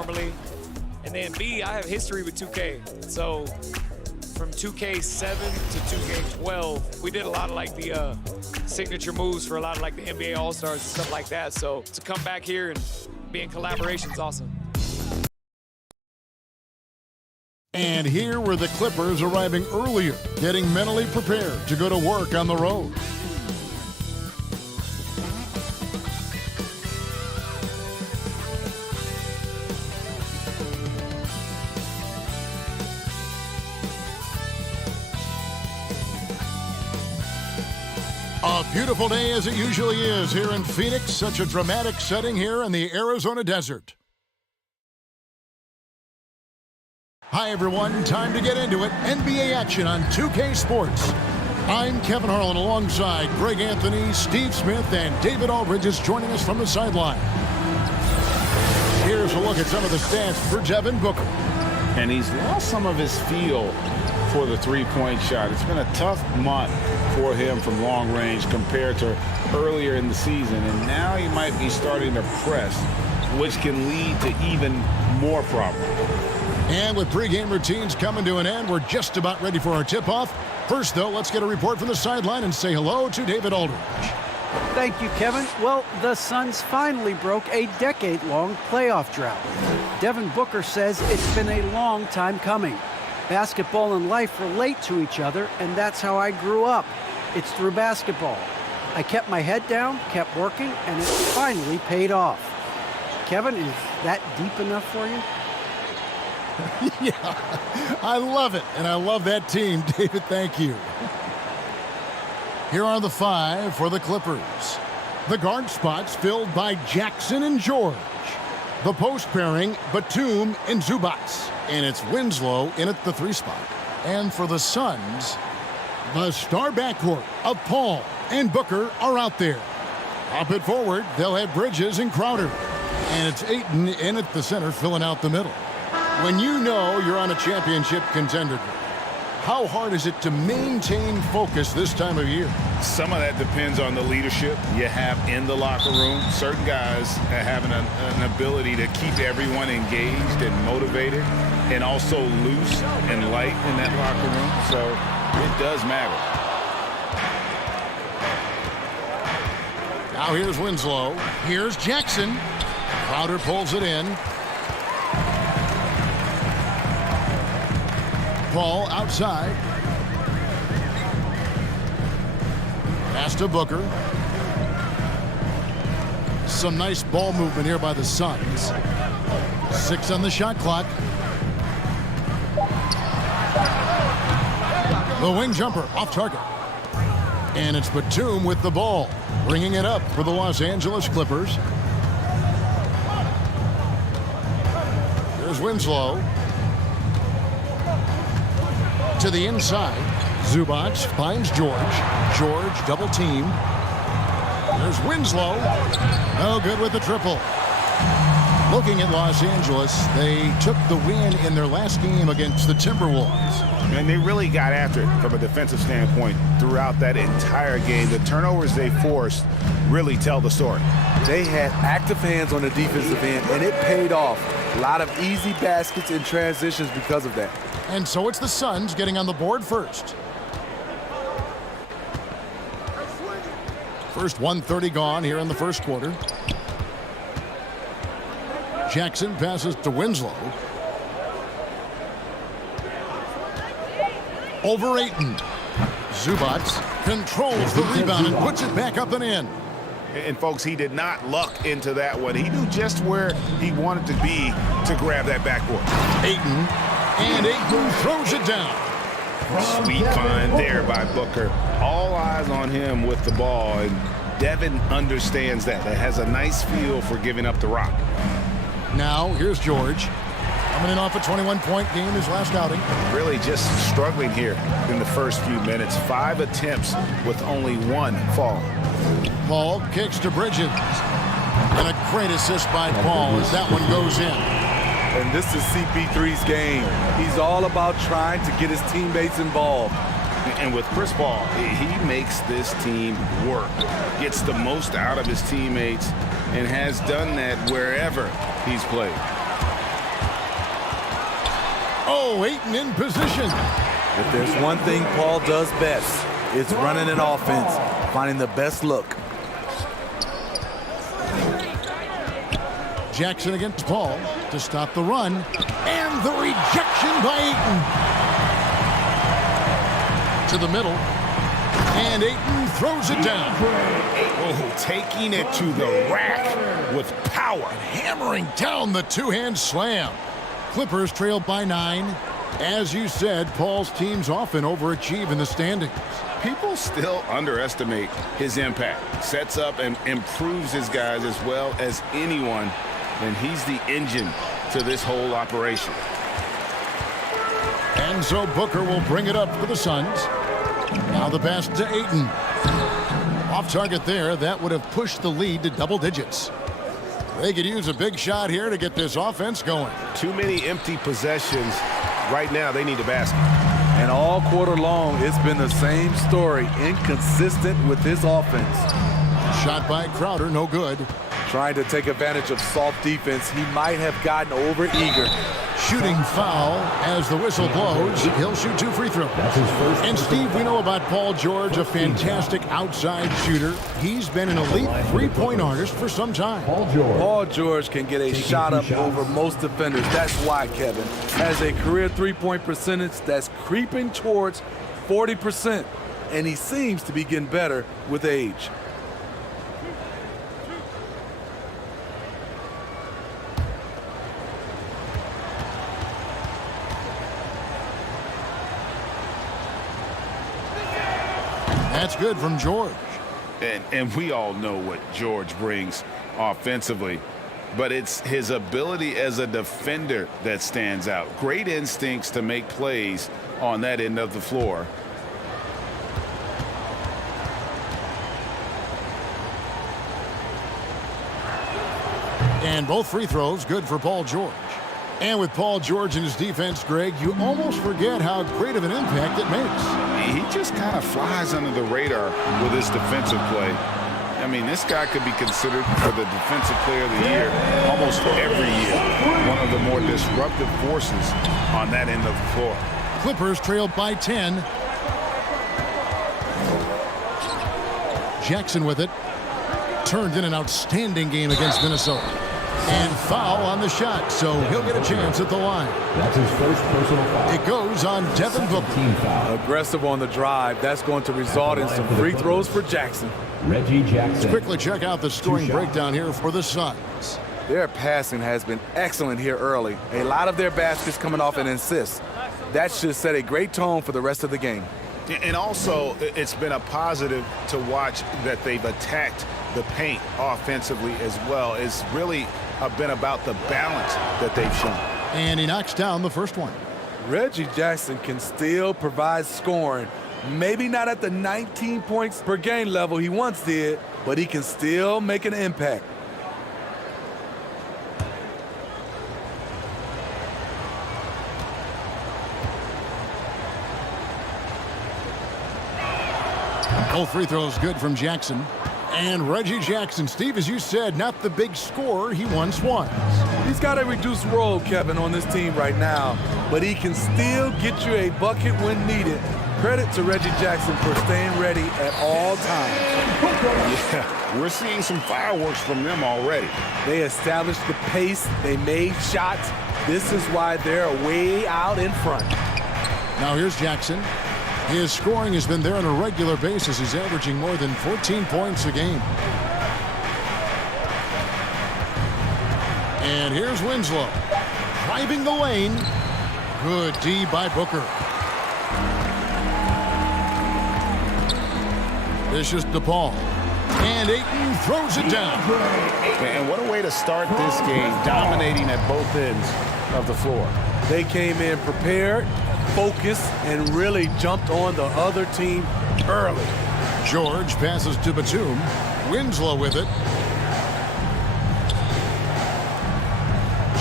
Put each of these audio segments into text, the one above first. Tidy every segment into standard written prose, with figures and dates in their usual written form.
normally. And then B, I have history with 2K. So from 2K7 to 2K12, we did a lot of like the signature moves for a lot of like the NBA All-Stars and stuff like that. So to come back here and be in collaboration is awesome. And here were the Clippers arriving earlier, getting mentally prepared to go to work on the road. A beautiful day as it usually is here in Phoenix, such a dramatic setting here in the Arizona desert. Hi everyone, time to get into it. NBA action on 2K Sports. I'm Kevin Harlan alongside Greg Anthony, Steve Smith, and David Aldridge is joining us from the sideline. Here's a look at some of the stats for Devin Booker. And he's lost some of his feel for the three-point shot. It's been a tough month for him from long range compared to earlier in the season. And now he might be starting to press, which can lead to even more problems. And with pregame routines coming to an end, we're just about ready for our tip-off. First, though, let's get a report from the sideline and say hello to David Aldridge. Thank you, Kevin. Well, the Suns finally broke a decade-long playoff drought. Devin Booker says it's been a long time coming. Basketball and life relate to each other, and that's how I grew up. It's through basketball. I kept my head down, kept working, and it finally paid off. Kevin, is that deep enough for you? Yeah, I love it, and I love that team. David, thank you. Here are the five for the Clippers. The guard spots filled by Jackson and George. The post pairing, Batum and Zubac. And it's Winslow in at the three spot. And for the Suns, the star backcourt of Paul and Booker are out there. Up it forward, they'll have Bridges and Crowder. And it's Ayton in at the center, filling out the middle. When you know you're on a championship contender, how hard is it to maintain focus this time of year? Some of that depends on the leadership you have in the locker room. Certain guys having an ability to keep everyone engaged and motivated and also loose and light in that locker room. So it does matter. Now here's Winslow. Here's Jackson. Crowder pulls it in. Paul outside. Pass to Booker. Some nice ball movement here by the Suns. 6 on the shot clock. The wing jumper off target. And it's Batum with the ball, bringing it up for the Los Angeles Clippers. Here's Winslow. To the inside. Zubac finds George. George double team. There's Winslow. No good with the triple. Looking at Los Angeles, they took the win in their last game against the Timberwolves. And they really got after it from a defensive standpoint throughout that entire game. The turnovers they forced really tell the story. They had active hands on the defensive end, and it paid off. A lot of easy baskets and transitions because of that. And so it's the Suns getting on the board first. First 1:30 gone here in the first quarter. Jackson passes to Winslow. Over Ayton. Zubac controls the rebound and puts it back up and in. And folks, he did not luck into that one. He knew just where he wanted to be to grab that backboard. Ayton. And Ayton throws it down. Sweet find there by Booker. All eyes on him with the ball, and Devin understands that. That has a nice feel for giving up the rock. Now, here's George. Coming in off a 21-point game his last outing. Really just struggling here in the first few minutes. 5 attempts with only 1 fall. Paul kicks to Bridges. And a great assist by Paul as that one goes in. And this is CP3's game. He's all about trying to get his teammates involved. And with Chris Paul, he makes this team work, gets the most out of his teammates, and has done that wherever he's played. Oh, Ayton in position. If there's one thing Paul does best, it's running an offense, finding the best look. Jackson against Paul to stop the run. And the rejection by Ayton. To the middle. And Ayton throws it down. Oh, taking it to the rack with power. Hammering down the two-hand slam. Clippers trailed by 9. As you said, Paul's teams often overachieve in the standings. People still underestimate his impact. Sets up and improves his guys as well as anyone, and he's the engine to this whole operation. And so Booker will bring it up for the Suns. Now the pass to Ayton. Off target there. That would have pushed the lead to double digits. They could use a big shot here to get this offense going. Too many empty possessions. Right now, they need a basket. And all quarter long, it's been the same story. Inconsistent with his offense. Shot by Crowder, no good. Trying to take advantage of soft defense. He might have gotten over-eager. Shooting foul as the whistle blows. He'll shoot 2 free throws. And Steve, we know about Paul George, a fantastic outside shooter. He's been an elite three-point artist for some time. Paul George can get a shot up over most defenders. That's why, Kevin, has a career three-point percentage that's creeping towards 40%. And he seems to be getting better with age. That's good from George. And we all know what George brings offensively, but it's his ability as a defender that stands out. Great instincts to make plays on that end of the floor. And both free throws good for Paul George. And with Paul George and his defense, Greg, you almost forget how great of an impact it makes. He just kind of flies under the radar with his defensive play. I mean, this guy could be considered for the Defensive Player of the Year almost every year. One of the more disruptive forces on that end of the floor. Clippers trailed by 10. Jackson with it. Turned in an outstanding game against Minnesota. And foul on the shot, so he'll get a chance at the line. That's his first personal foul. It goes on Devin Booker. Team foul. Aggressive on the drive. That's going to result in some free throws for Jackson. Reggie Jackson. Let's quickly check out the scoring breakdown here for the Suns. Their passing has been excellent here early. A lot of their baskets coming off an assist. That should set a great tone for the rest of the game. And also, it's been a positive to watch that they've attacked the paint offensively as well. It's really been about the balance that they've shown. And he knocks down the first one. Reggie Jackson can still provide scoring. Maybe not at the 19 points per game level he once did, but he can still make an impact. Both free throws good from Jackson. And Reggie Jackson, Steve, as you said, not the big scorer he once was. He's got a reduced role, Kevin, on this team right now, but he can still get you a bucket when needed. Credit to Reggie Jackson for staying ready at all times. Yeah, we're seeing some fireworks from them already. They established the pace. They made shots. This is why they're way out in front. Now here's Jackson. His scoring has been there on a regular basis. He's averaging more than 14 points a game. And here's Winslow. Driving the lane. Good D by Booker. This is DePaul. And Ayton throws it down. And what a way to start this game, dominating at both ends of the floor. They came in prepared, focused, and really jumped on the other team early. George passes to Batum. Winslow with it.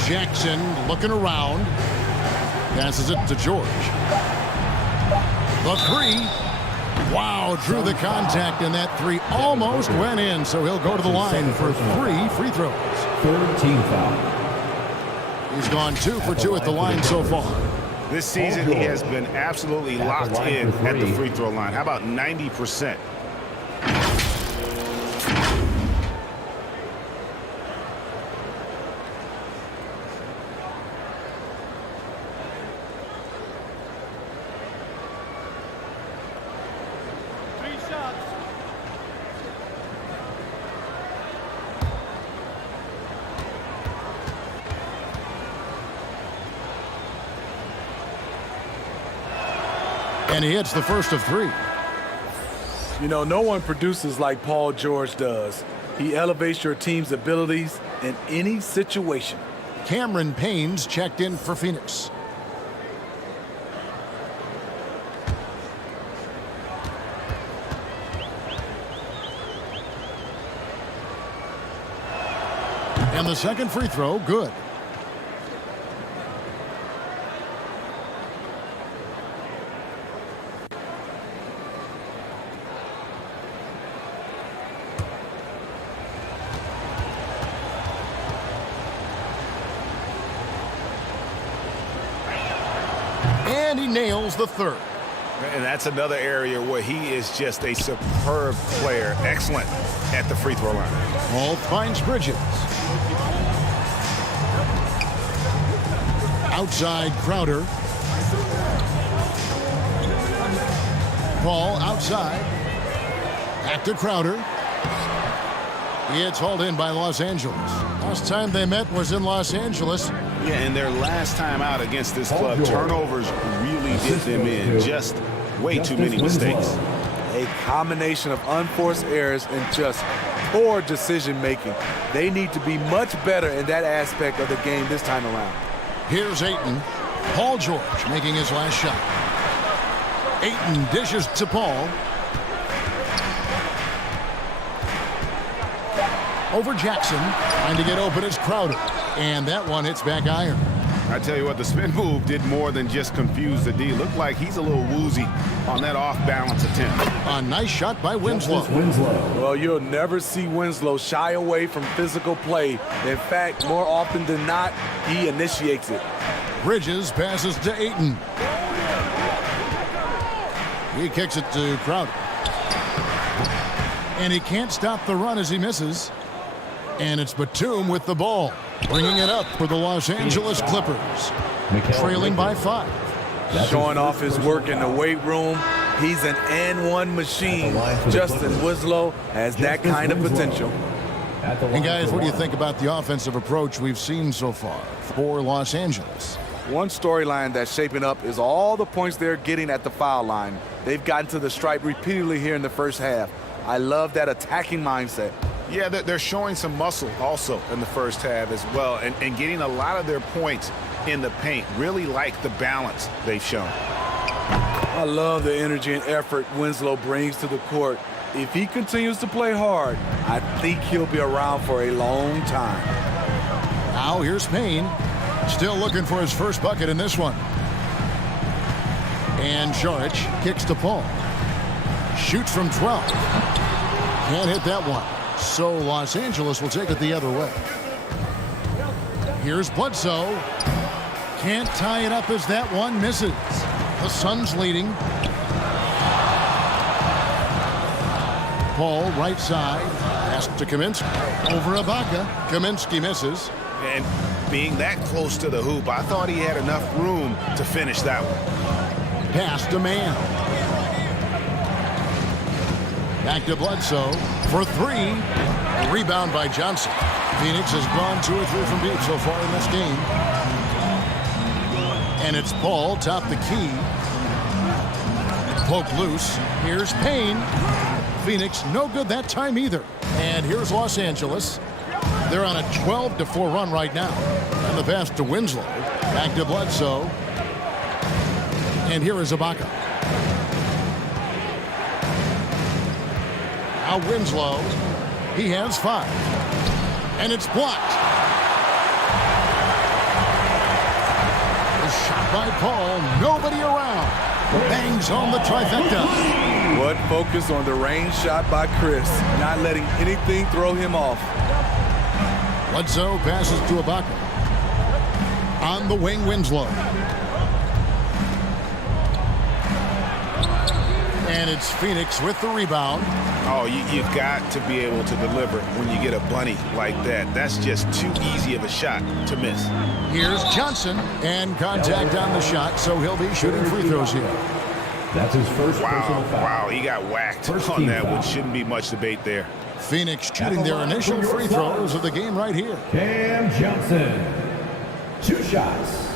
Jackson looking around. Passes it to George. The three. Wow, drew the contact, and that three almost went in, so he'll go to the line for 3 free throws. Third team foul. He's gone 2 for 2 at the line so far. This season, he has been absolutely locked in at the free throw line. How about 90%? And he hits the first of 3. You know, no one produces like Paul George does. He elevates your team's abilities in any situation. Cameron Payne's checked in for Phoenix. And the second free throw, good. And he nails the third. And that's another area where he is just a superb player. Excellent at the free throw line. Paul finds Bridges. Outside Crowder. Paul outside. Back to Crowder. It's hauled in by Los Angeles. Last time they met was in Los Angeles. Yeah, and their last time out against this club, turnovers really did them in. Just way too many mistakes. A combination of unforced errors and just poor decision-making. They need to be much better in that aspect of the game this time around. Here's Ayton. Paul George making his last shot. Ayton dishes to Paul. Over Jackson. Trying to get open is Crowder. And that one hits back iron. I tell you what, the spin move did more than just confuse the D. Looked like he's a little woozy on that off-balance attempt. A nice shot by Winslow. Well, you'll never see Winslow shy away from physical play. In fact, more often than not, he initiates it. Bridges passes to Ayton. He kicks it to Crowder. And he can't stop the run as he misses. And it's Batum with the ball, bringing it up for the Los Angeles Clippers, trailing by 5. Showing off his work in the weight room. He's an and-one machine. Justin Winslow has that kind of potential. And guys, what do you think about the offensive approach we've seen so far for Los Angeles? One storyline that's shaping up is all the points they're getting at the foul line. They've gotten to the stripe repeatedly here in the first half. I love that attacking mindset. Yeah, they're showing some muscle also in the first half as well, and getting a lot of their points in the paint. Really like the balance they've shown. I love the energy and effort Winslow brings to the court. If he continues to play hard, I think he'll be around for a long time. Now here's Payne, still looking for his first bucket in this one. And Saric kicks to Paul. Shoots from 12. Can't hit that one. So Los Angeles will take it the other way. Here's Bledsoe. Can't tie it up as that one misses. The Suns leading. Paul right side. Pass to Kaminsky. Over Ibaka. Kaminsky misses. And being that close to the hoop, I thought he had enough room to finish that one. Pass to Mann. Back to Bledsoe for 3. Rebound by Johnson. Phoenix has gone 2 or 3 from deep so far in this game. And it's Paul, top the key. Poke loose. Here's Payne. Phoenix no good that time either. And here's Los Angeles. They're on a 12-4 run right now. And the pass to Winslow. Back to Bledsoe. And here is Ibaka. Now Winslow. He has 5. And it's blocked. A shot by Paul. Nobody around. Bangs on the trifecta. What focus on the range shot by Chris. Not letting anything throw him off. Bledsoe passes to Ibaka. On the wing, Winslow. And it's Phoenix with the rebound. Oh, you've got to be able to deliver when you get a bunny like that. That's just too easy of a shot to miss. Here's Johnson, and contact on the shot, so he'll be shooting free throws here. That's his first personal foul. Wow, he got whacked First on team that foul. one. Shouldn't be much debate there. Phoenix shooting their initial free throws of the game right here. Cam Johnson. 2 shots.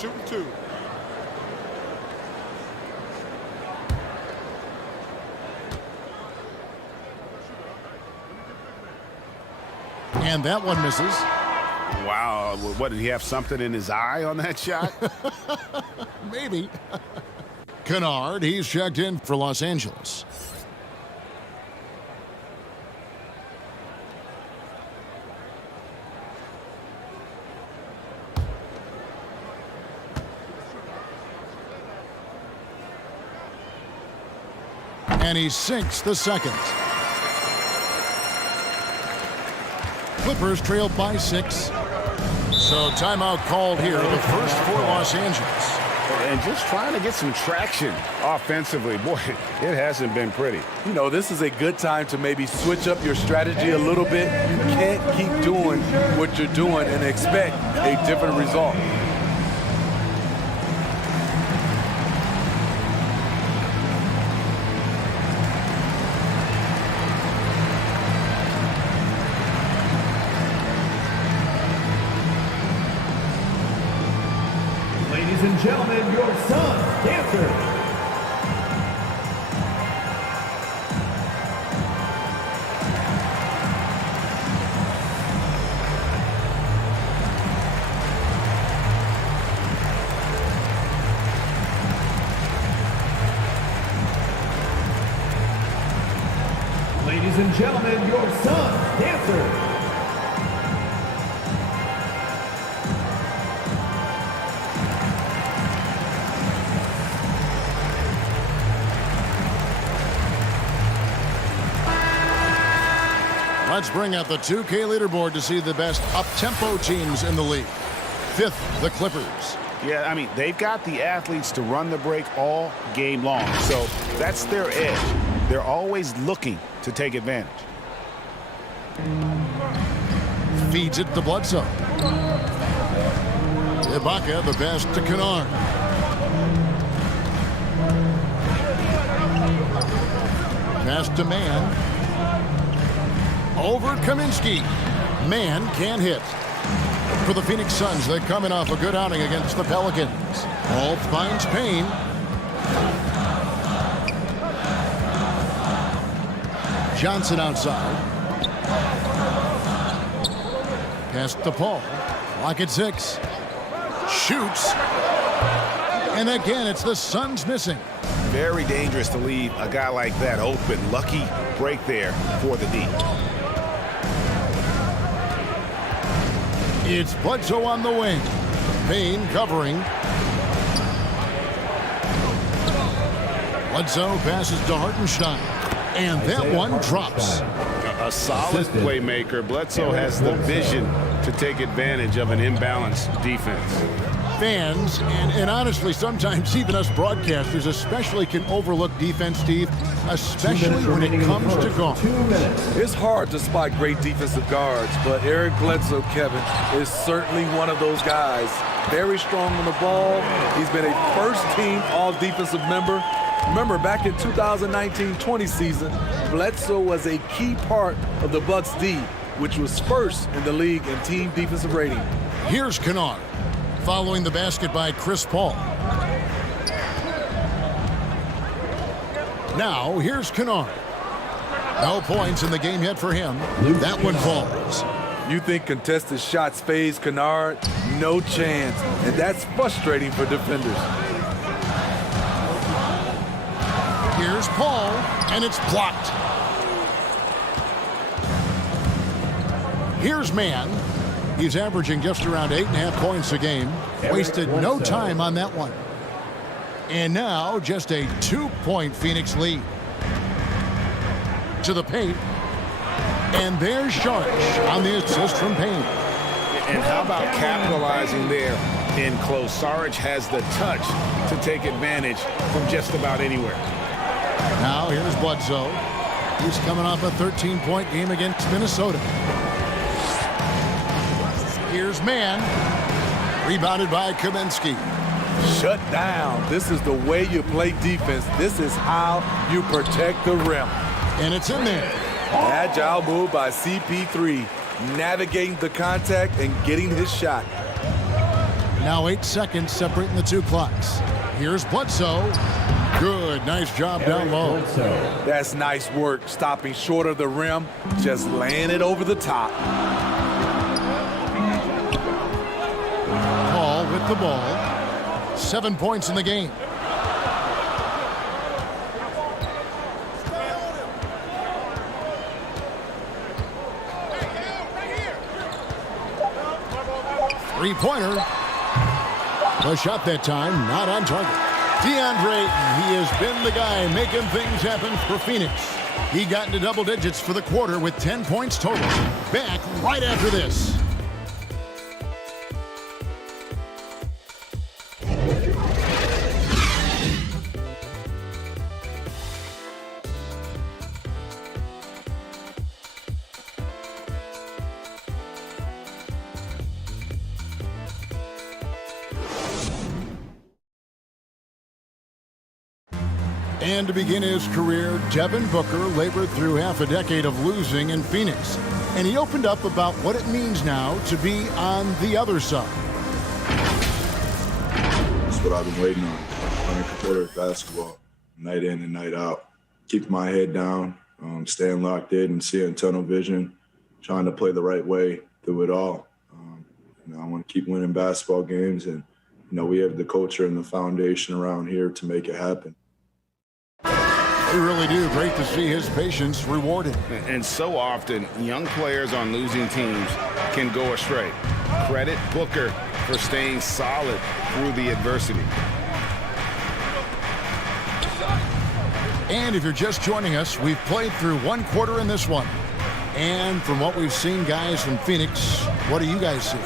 Shooting 2. And that one misses. Wow, what, did he have something in his eye on that shot? Maybe. Kennard, he's checked in for Los Angeles. And he sinks the second. Clippers trailed by 6. So timeout called here, the first for Los Angeles. And just trying to get some traction offensively. Boy, it hasn't been pretty. You know, this is a good time to maybe switch up your strategy a little bit. You can't keep doing what you're doing and expect a different result. Ladies and gentlemen, your Suns dancer. Ladies and gentlemen, your Suns dancer. Let's bring out the 2K leaderboard to see the best up-tempo teams in the league. 5th, the Clippers. Yeah, I mean, they've got the athletes to run the break all game long. So that's their edge. They're always looking to take advantage. Feeds it to Bledsoe. Ibaka, the best to Kennard. Pass to Man. Over Kaminsky. Man can't hit. For the Phoenix Suns, they're coming off a good outing against the Pelicans. Ball finds Payne. Johnson outside. Pass to Paul. Lock at 6. Shoots. And again, it's the Suns missing. Very dangerous to leave a guy like that open. Lucky break there for the D. It's Bledsoe on the wing. Payne covering. Bledsoe passes to Hartenstein. And that one drops. A solid playmaker. Bledsoe has the vision to take advantage of an imbalanced defense. Fans, and honestly, sometimes even us broadcasters especially can overlook defense, Steve, especially when it comes to guard. 2 minutes. It's hard to spot great defensive guards, but Eric Bledsoe, Kevin, is certainly one of those guys. Very strong on the ball. He's been a first-team all-defensive member. Remember, back in 2019-20 season, Bledsoe was a key part of the Bucks' D, which was first in the league in team defensive rating. Here's Kennard, following the basket by Chris Paul. Now, here's Kennard. No points in the game yet for him. That one falls. You think contested shots phase Kennard? No chance, and that's frustrating for defenders. Here's Paul, and it's blocked. Here's Man. He's averaging just around 8.5 points a game. Wasted no time on that one. And now just a 2-point Phoenix lead. To the paint. And there's Sharch on the assist from Payne. And how about capitalizing there in close. Saric has the touch to take advantage from just about anywhere. Now here's Bledsoe. He's coming off a 13-point game against Minnesota. Here's Mann. Rebounded by Kaminsky. Shut down. This is the way you play defense. This is how you protect the rim. And it's in there. Agile move by CP3, navigating the contact and getting his shot. Now 8 seconds separating the two clocks. Here's Bledsoe. Good, nice job down low. That's nice work, stopping short of the rim, just laying it over the top. Paul with the ball. 7 points in the game. Three-pointer. The shot that time, not on target. DeAndre Ayton, he has been the guy making things happen for Phoenix. He got into double digits for the quarter with 10 points total. Back right after this. And to begin his career, Devin Booker labored through half a decade of losing in Phoenix. And he opened up about what it means now to be on the other side. That's what I've been waiting on. Playing competitive basketball, night in and night out. Keep my head down, staying locked in and seeing tunnel vision, trying to play the right way through it all. I want to keep winning basketball games, and we have the culture and the foundation around here to make it happen. We really do. Great to see his patience rewarded. And so often, young players on losing teams can go astray. Credit Booker for staying solid through the adversity. And if you're just joining us, we've played through one quarter in this one. And from what we've seen, guys, from Phoenix, what do you guys see?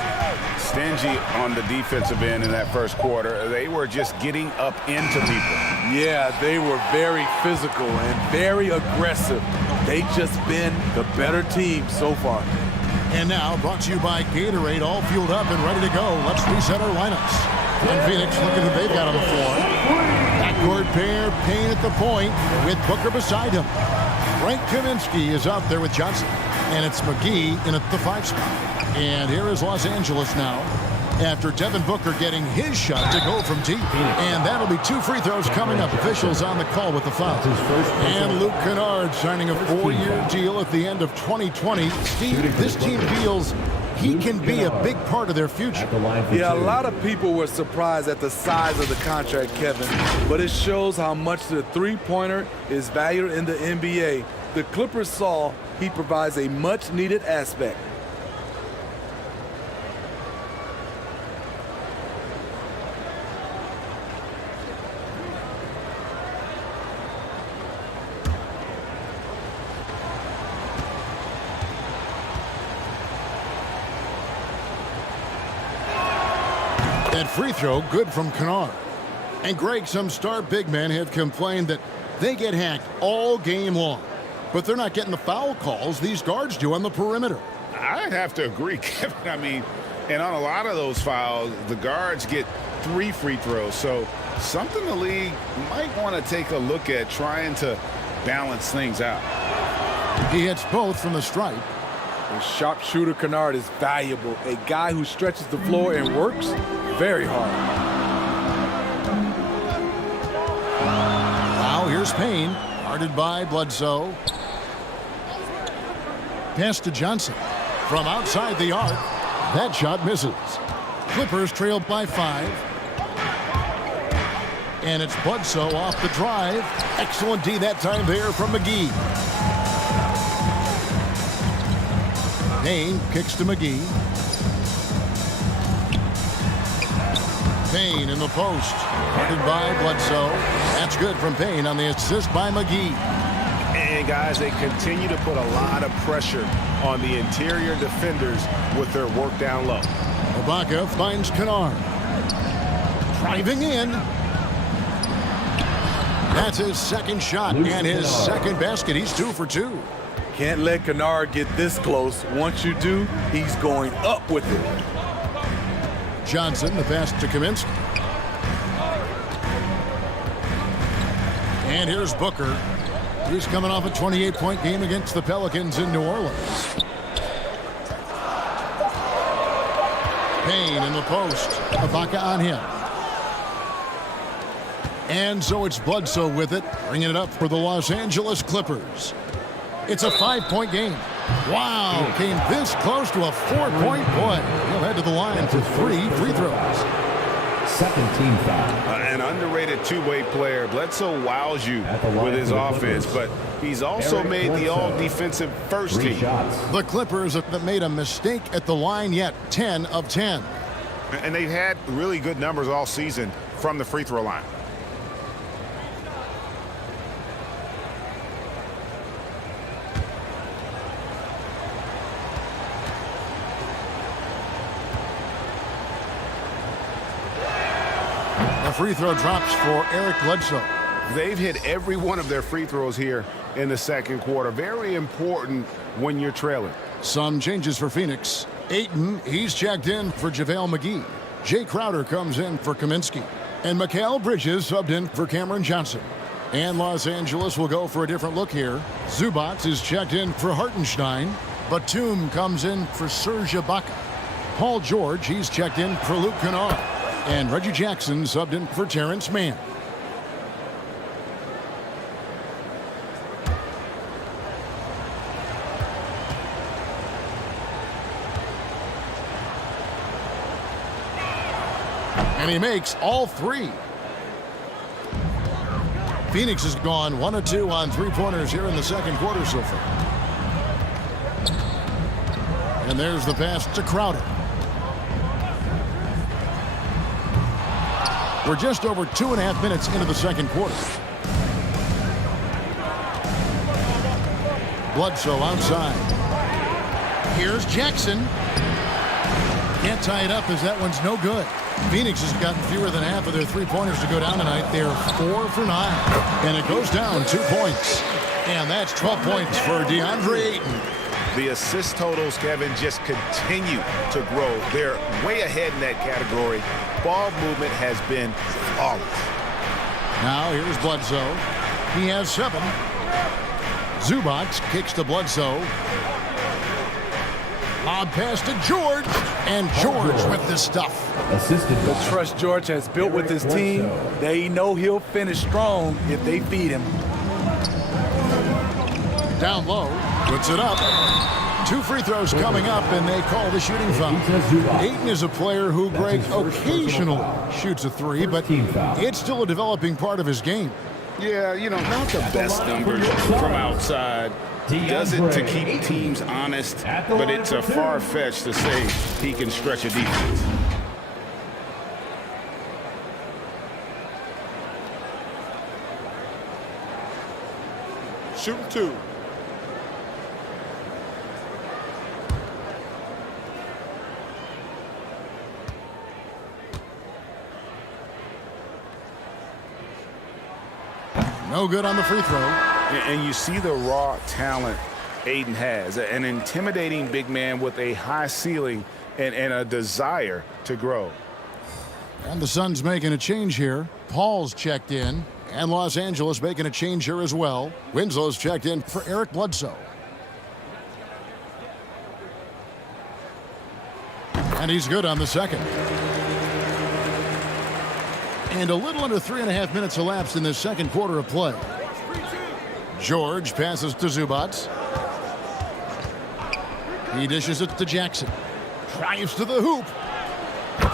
Stingy on the defensive end in that first quarter. They were just getting up into people. Yeah, they were very physical and very aggressive. They've just been the better team so far. And now, brought to you by Gatorade, all fueled up and ready to go. Let's reset our lineups. And Phoenix, look at who they've got on the floor. Backcourt pair, Payne at the point with Booker beside him. Frank Kaminsky is out there with Johnson. And it's McGee in at the 5 spot. And here is Los Angeles now after Devin Booker getting his shot to go from deep. And that'll be 2 free throws coming up. Officials on the call with the foul. And Luke Kennard signing a 4-year deal at the end of 2020. Steve, this team feels he can be a big part of their future. Yeah, a lot of people were surprised at the size of the contract, Kevin, but it shows how much the three-pointer is valued in the NBA. The Clippers saw he provides a much-needed aspect. That free throw, good from Kennard. And Greg, some star big men have complained that they get hacked all game long. But they're not getting the foul calls these guards do on the perimeter. I'd have to agree, Kevin. I mean, and on a lot of those fouls, the guards get 3 free throws. So something the league might want to take a look at, trying to balance things out. He hits both from the stripe. The sharpshooter Kennard is valuable. A guy who stretches the floor and works very hard. Now here's Payne, guarded by Bledsoe. Pass to Johnson. From outside the arc, that shot misses. Clippers trail by 5. And it's Bledsoe off the drive. Excellent D that time there from McGee. Payne kicks to McGee. Payne in the post. Guarded by Bledsoe. That's good from Payne on the assist by McGee. And guys, they continue to put a lot of pressure on the interior defenders with their work down low. Ibaka finds Kennard. Driving in. That's his second shot and his second basket. He's 2 for 2. Can't let Kennard get this close. Once you do, he's going up with it. Johnson, the pass to Kaminsky. And here's Booker. He's coming off a 28-point game against the Pelicans in New Orleans. Payne in the post. Ibaka on him. And so it's Bledsoe with it, bringing it up for the Los Angeles Clippers. It's a 5-point game. Wow, came this close to a 4-point play. He'll head to the line for 3 free throws. Second team foul. An underrated two-way player. Bledsoe wows you with his offense, but he's also made the all-defensive first team. The Clippers have made a mistake at the line yet, 10 of 10. And they've had really good numbers all season from the free throw line. The free throw drops for Eric Bledsoe. They've hit every one of their free throws here in the second quarter. Very important when you're trailing. Some changes for Phoenix. Ayton, he's checked in for JaVale McGee. Jay Crowder comes in for Kaminsky. And Mikal Bridges subbed in for Cameron Johnson. And Los Angeles will go for a different look here. Zubac is checked in for Hartenstein. Batum comes in for Serge Ibaka. Paul George, he's checked in for Luke Kennard. And Reggie Jackson subbed in for Terrence Mann. And he makes all 3. Phoenix has gone 1 of 2 on 3-pointers here in the second quarter so far. And there's the pass to Crowder. We're just over 2.5 minutes into the second quarter. Bledsoe outside. Here's Jackson. Can't tie it up as that one's no good. Phoenix has gotten fewer than half of their 3-pointers to go down tonight. They're 4 for 9. And it goes down 2 points. And that's 12 points for DeAndre Ayton. The assist totals, Kevin, just continue to grow. They're way ahead in that category. Ball movement has been flawless. Now here's Bledsoe. He has 7. Zubac kicks to Bledsoe. Lob pass to George. And George with the stuff. Assisted The by trust George has built with his team, they know he'll finish strong if they feed him. Down low. Puts it up. 2 free throws coming up, and they call the shooting foul. Ayton is a player who, Greg, occasionally shoots a 3, but it's still a developing part of his game. Yeah, you know, not the best numbers from outside. Does it to keep teams honest, but it's a far-fetched to say he can stretch a defense. Shooting 2. No good on the free throw. And you see the raw talent Ayton has. An intimidating big man with a high ceiling and a desire to grow. And the Suns making a change here. Paul's checked in. And Los Angeles making a change here as well. Winslow's checked in for Eric Bledsoe. And he's good on the second. And a little under 3.5 minutes elapsed in this second quarter of play. George passes to Zubac. He dishes it to Jackson. Drives to the hoop.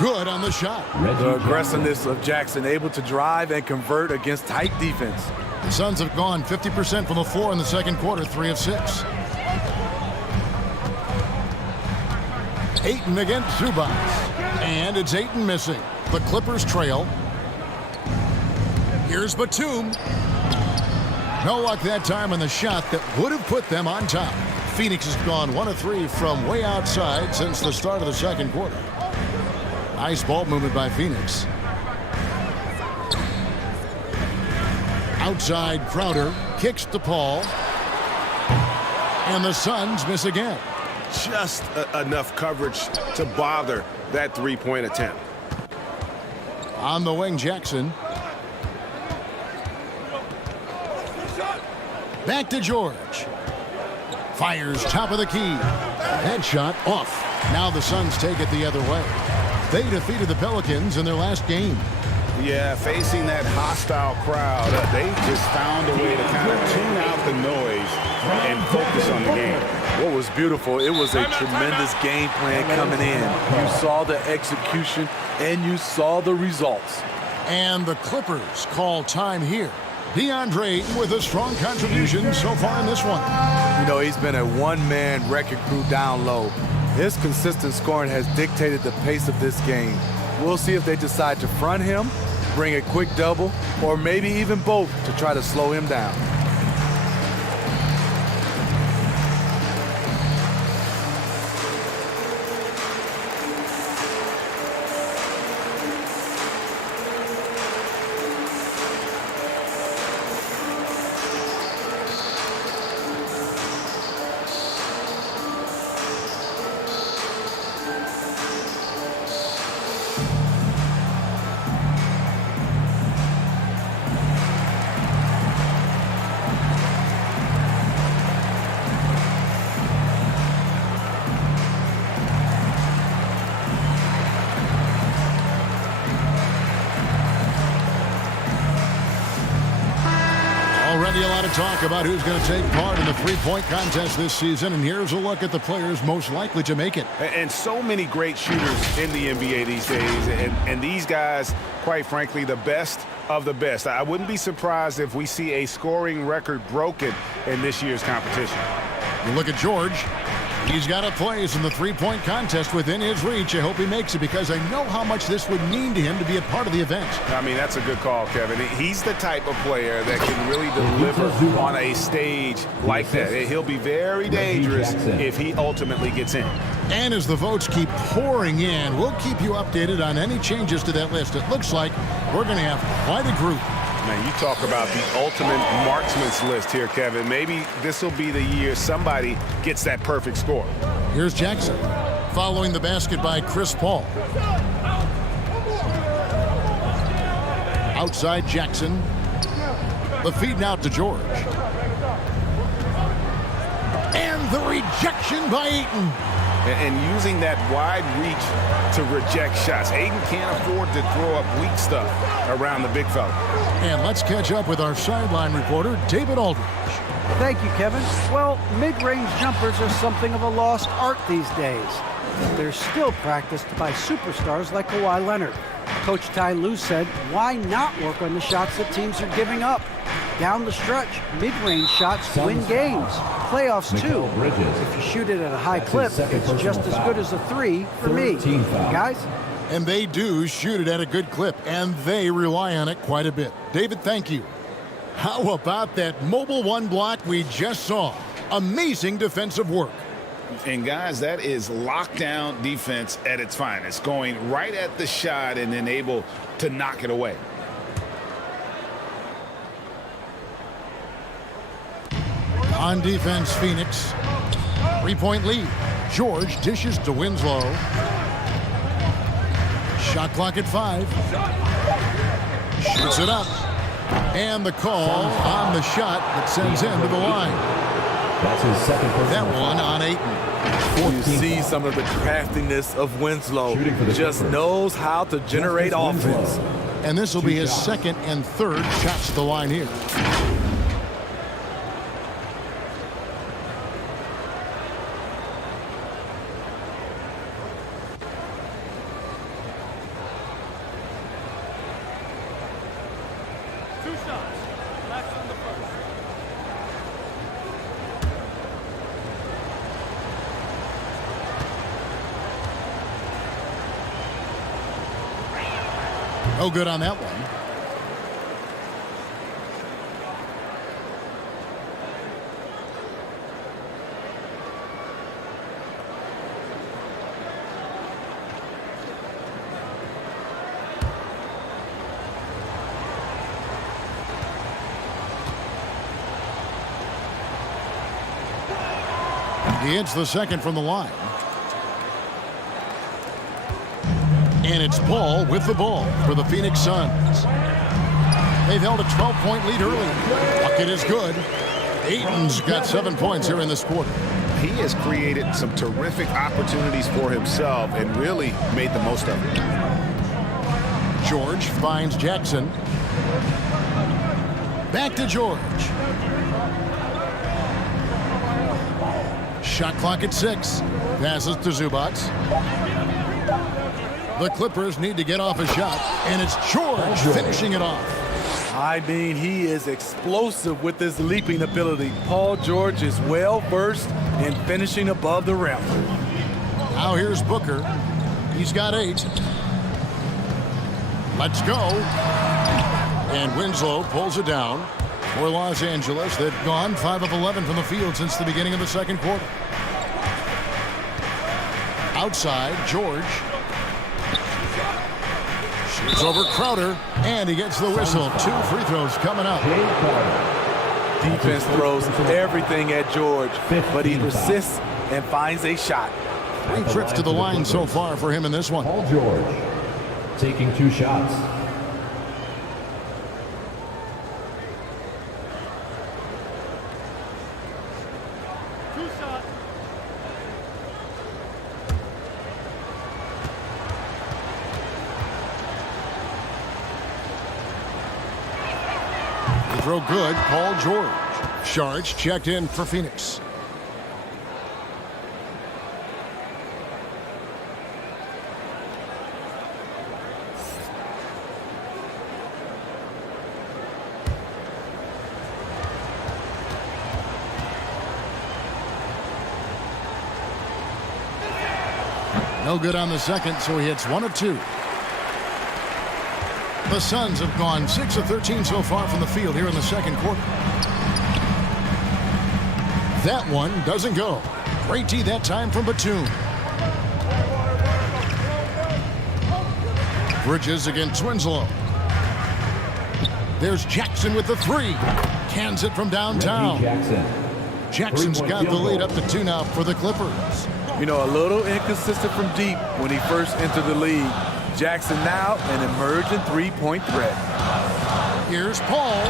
Good on the shot. The aggressiveness of Jackson, able to drive and convert against tight defense. The Suns have gone 50% from the floor in the second quarter, 3 of 6. Ayton against Zubac. And it's Ayton missing. The Clippers trail. Here's Batum. No luck that time on the shot that would have put them on top. Phoenix has gone 1 of 3 from way outside since the start of the second quarter. Nice ball movement by Phoenix. Outside Crowder kicks to Paul. And the Suns miss again. Just enough coverage to bother that three-point attempt. On the wing, Jackson. Back to George. Fires top of the key. Headshot off. Now the Suns take it the other way. They defeated the Pelicans in their last game. Yeah, facing that hostile crowd, they just found a way to kind of tune out the noise and focus on the game. What was beautiful, it was a tremendous game plan coming in. You saw the execution and you saw the results. And the Clippers call time here. DeAndre Ayton with a strong contribution so far in this one. You know, he's been a one-man wrecking crew down low. His consistent scoring has dictated the pace of this game. We'll see if they decide to front him, bring a quick double, or maybe even both to try to slow him down. Already a lot of talk about who's going to take part in the three-point contest this season, and here's a look at the players most likely to make it. And so many great shooters in the NBA these days, and these guys, quite frankly, the best of the best. I wouldn't be surprised if we see a scoring record broken in this year's competition. You look at George. He's got a place in the three-point contest within his reach. I hope he makes it because I know how much this would mean to him to be a part of the event. I mean, that's a good call, Kevin. He's the type of player that can really deliver on a stage like that. He'll be very dangerous if he ultimately gets in. And as the votes keep pouring in, we'll keep you updated on any changes to that list. It looks like we're going to have quite a group. Man, you talk about the ultimate marksman's list here, Kevin. Maybe this will be the year somebody gets that perfect score. Here's Jackson, following the basket by Chris Paul. Outside Jackson. The feed now to George. And the rejection by Ayton. And using that wide reach to reject shots. Ayton can't afford to throw up weak stuff around the big fella. And let's catch up with our sideline reporter, David Aldridge. Thank you, Kevin. Well, mid-range jumpers are something of a lost art these days. They're still practiced by superstars like Kawhi Leonard. Coach Ty Lue said, why not work on the shots that teams are giving up? Down the stretch, mid-range shots win games. Playoffs, too. If you shoot it at a high clip, it's just as good as a three for me. Guys? And they do shoot it at a good clip, and they rely on it quite a bit. David, thank you. How about that mobile one block we just saw? Amazing defensive work. And guys, that is lockdown defense at its finest, going right at the shot and then able to knock it away. On defense, Phoenix. 3-point lead. George dishes to Winslow. Shot clock at 5. Shoots it up. And the call on the shot that sends him to the line. That's his second personal That one on Ayton. You see some of the craftiness of Winslow. Just knows how to generate offense. And this will be his second and third shots to the line here. No good on that one. He hits the second from the line. And it's Paul with the ball for the Phoenix Suns. They've held a 12-point lead early. Bucket is good. Ayton's got 7 points here in this quarter. He has created some terrific opportunities for himself and really made the most of it. George finds Jackson. Back to George. Shot clock at 6. Passes to Zubac. The Clippers need to get off a shot, and it's George finishing it off. I mean, he is explosive with his leaping ability. Paul George is well versed in finishing above the rim. Now here's Booker. He's got 8. Let's go. And Winslow pulls it down for Los Angeles. They've gone 5 of 11 from the field since the beginning of the second quarter. Outside, George. Shoots over Crowder, and he gets the whistle. 2 free throws coming up. Defense throws everything at George, but he persists and finds a shot. 3 trips to the line so far for him in this one. Paul George taking 2 shots. Throw good, Paul George. Sharge checked in for Phoenix. No good on the second, so he hits 1 of 2. The Suns have gone 6 of 13 so far from the field here in the second quarter. That one doesn't go. Great D that time from Batum. Bridges against Winslow. There's Jackson with the 3. Cans it from downtown. Jackson's got the lead up to 2 now for the Clippers. You know, a little inconsistent from deep when he first entered the league. Jackson now an emerging 3-point threat. Here's Paul.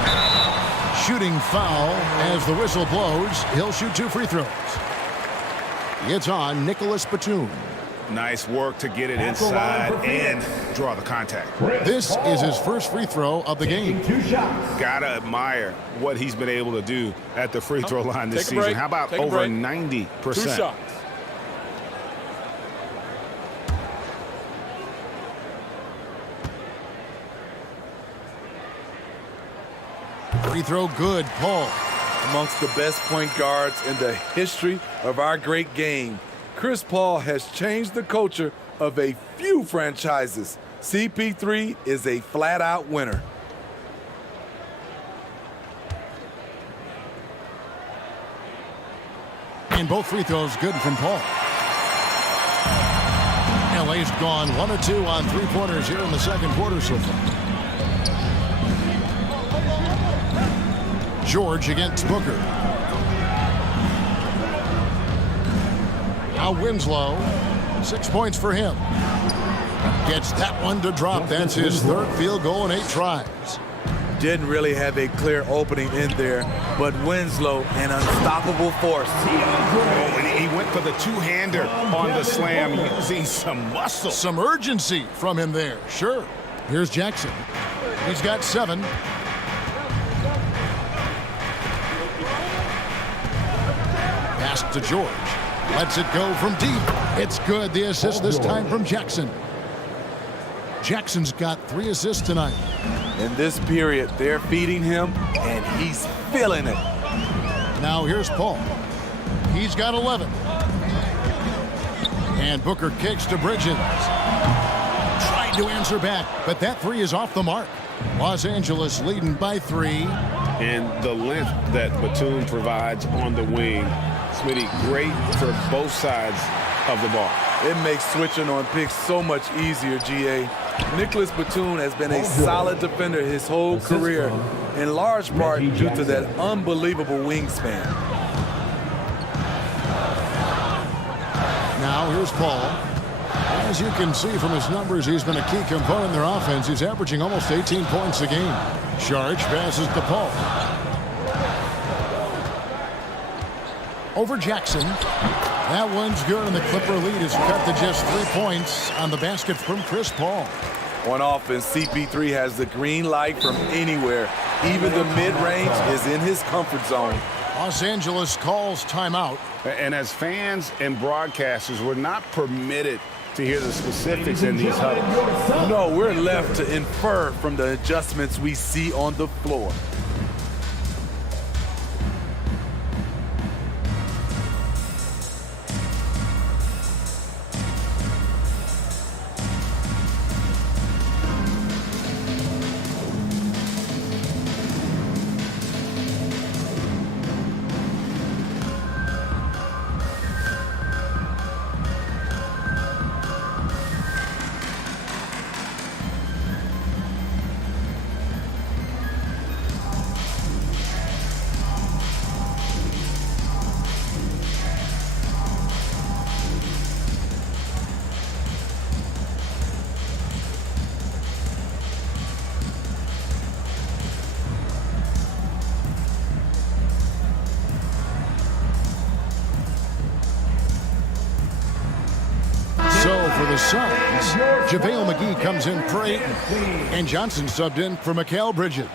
Shooting foul as the whistle blows. He'll shoot 2 free throws. It's on Nicholas Batum. Nice work to get it inside and draw the contact. This is his first free throw of the game. 2 shots. Gotta admire what he's been able to do at the free throw line this season. How about over 90%? 2 shots. Free throw good, Paul. Amongst the best point guards in the history of our great game, Chris Paul has changed the culture of a few franchises. CP3 is a flat-out winner. And both free throws good from Paul. LA's gone 1 of 2 on 3-pointers here in the second quarter so far. George against Booker. Now Winslow, 6 points for him. Gets that one to drop. That's his 3rd field goal in 8 tries. Didn't really have a clear opening in there, but Winslow, an unstoppable force. Oh, and he went for the 2-hander on the slam, using some muscle. Some urgency from him there, sure. Here's Jackson. He's got 7. Pass to George. Lets it go from deep. It's good. The assist this time from Jackson. Jackson's got 3 assists tonight. In this period, they're feeding him, and he's feeling it. Now here's Paul. He's got 11. And Booker kicks to Bridges. Tried to answer back, but that 3 is off the mark. Los Angeles leading by 3. And the length that Batum provides on the wing, Smitty, great for both sides of the ball. It makes switching on picks so much easier, GA. Nicholas Batum has been a solid defender his whole career, in large part due to that unbelievable wingspan. Now here's Paul. As you can see from his numbers, he's been a key component in their offense. He's averaging almost 18 points a game. Saric passes to Paul. Over Jackson. That one's good, and the Clipper lead is cut to just 3 points on the basket from Chris Paul. On offense, CP3 has the green light from anywhere. Even the mid-range is in his comfort zone. Los Angeles calls timeout. And as fans and broadcasters, we're not permitted to hear the specifics in these huddles. No, we're left to infer from the adjustments we see on the floor. For the Suns, JaVale McGee comes in for Ayton, and Johnson subbed in for Mikal Bridges.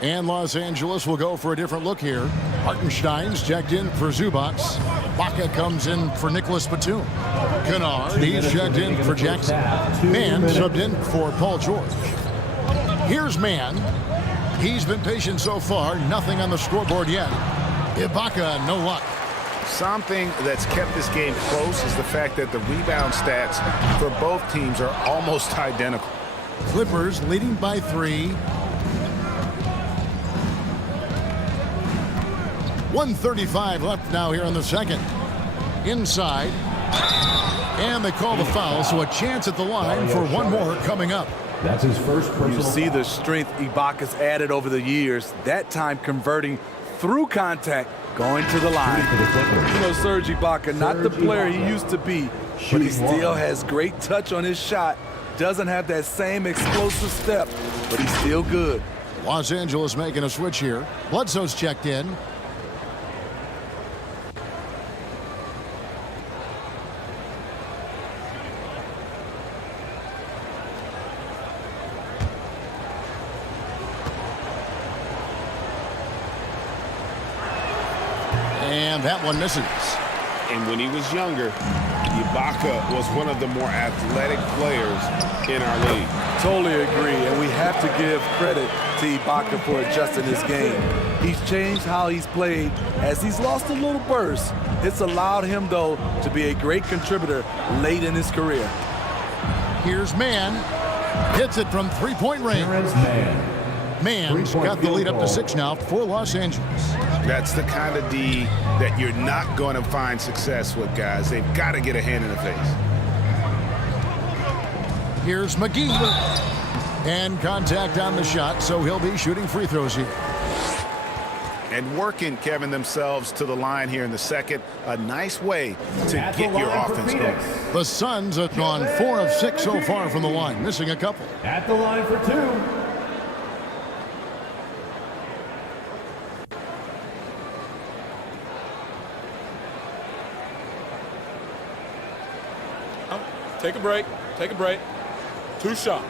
And Los Angeles will go for a different look here. Hartenstein's checked in for Zubac. Baca comes in for Nicholas Batum. Kennard, he's checked in for Jackson. Mann subbed in for Paul George. Here's Mann. He's been patient so far, nothing on the scoreboard yet. Ibaka, no luck. Something that's kept this game close is the fact that the rebound stats for both teams are almost identical. Clippers leading by 3. 1:35 left now here in the second. Inside. And they call the foul, so a chance at the line for one more coming up. That's his first personal You see foul. the strength Ibaka's added over the years, that time converting through contact, going to the line. You know, Serge Ibaka, not the player he used to be, but he still has great touch on his shot. Doesn't have that same explosive step, but he's still good. Los Angeles making a switch here. Bledsoe's checked in. And that one misses. And when he was younger, Ibaka was one of the more athletic players in our league. Totally agree, and we have to give credit to Ibaka for adjusting his game. He's changed how he's played as he's lost a little burst. It's allowed him, though, to be a great contributor late in his career. Here's Mann. Hits it from three-point range. Mann's got the lead up to 6 now for Los Angeles. That's the kind of D that you're not going to find success with, guys. They've got to get a hand in the face. Here's McGee. And contact on the shot, so he'll be shooting free throws here. And working, Kevin, themselves to the line here in the second. A nice way to get your offense going. The Suns have gone 4 of 6 so far from the line, missing a couple. At the line for 2. Take a break. Take a break. 2 shots.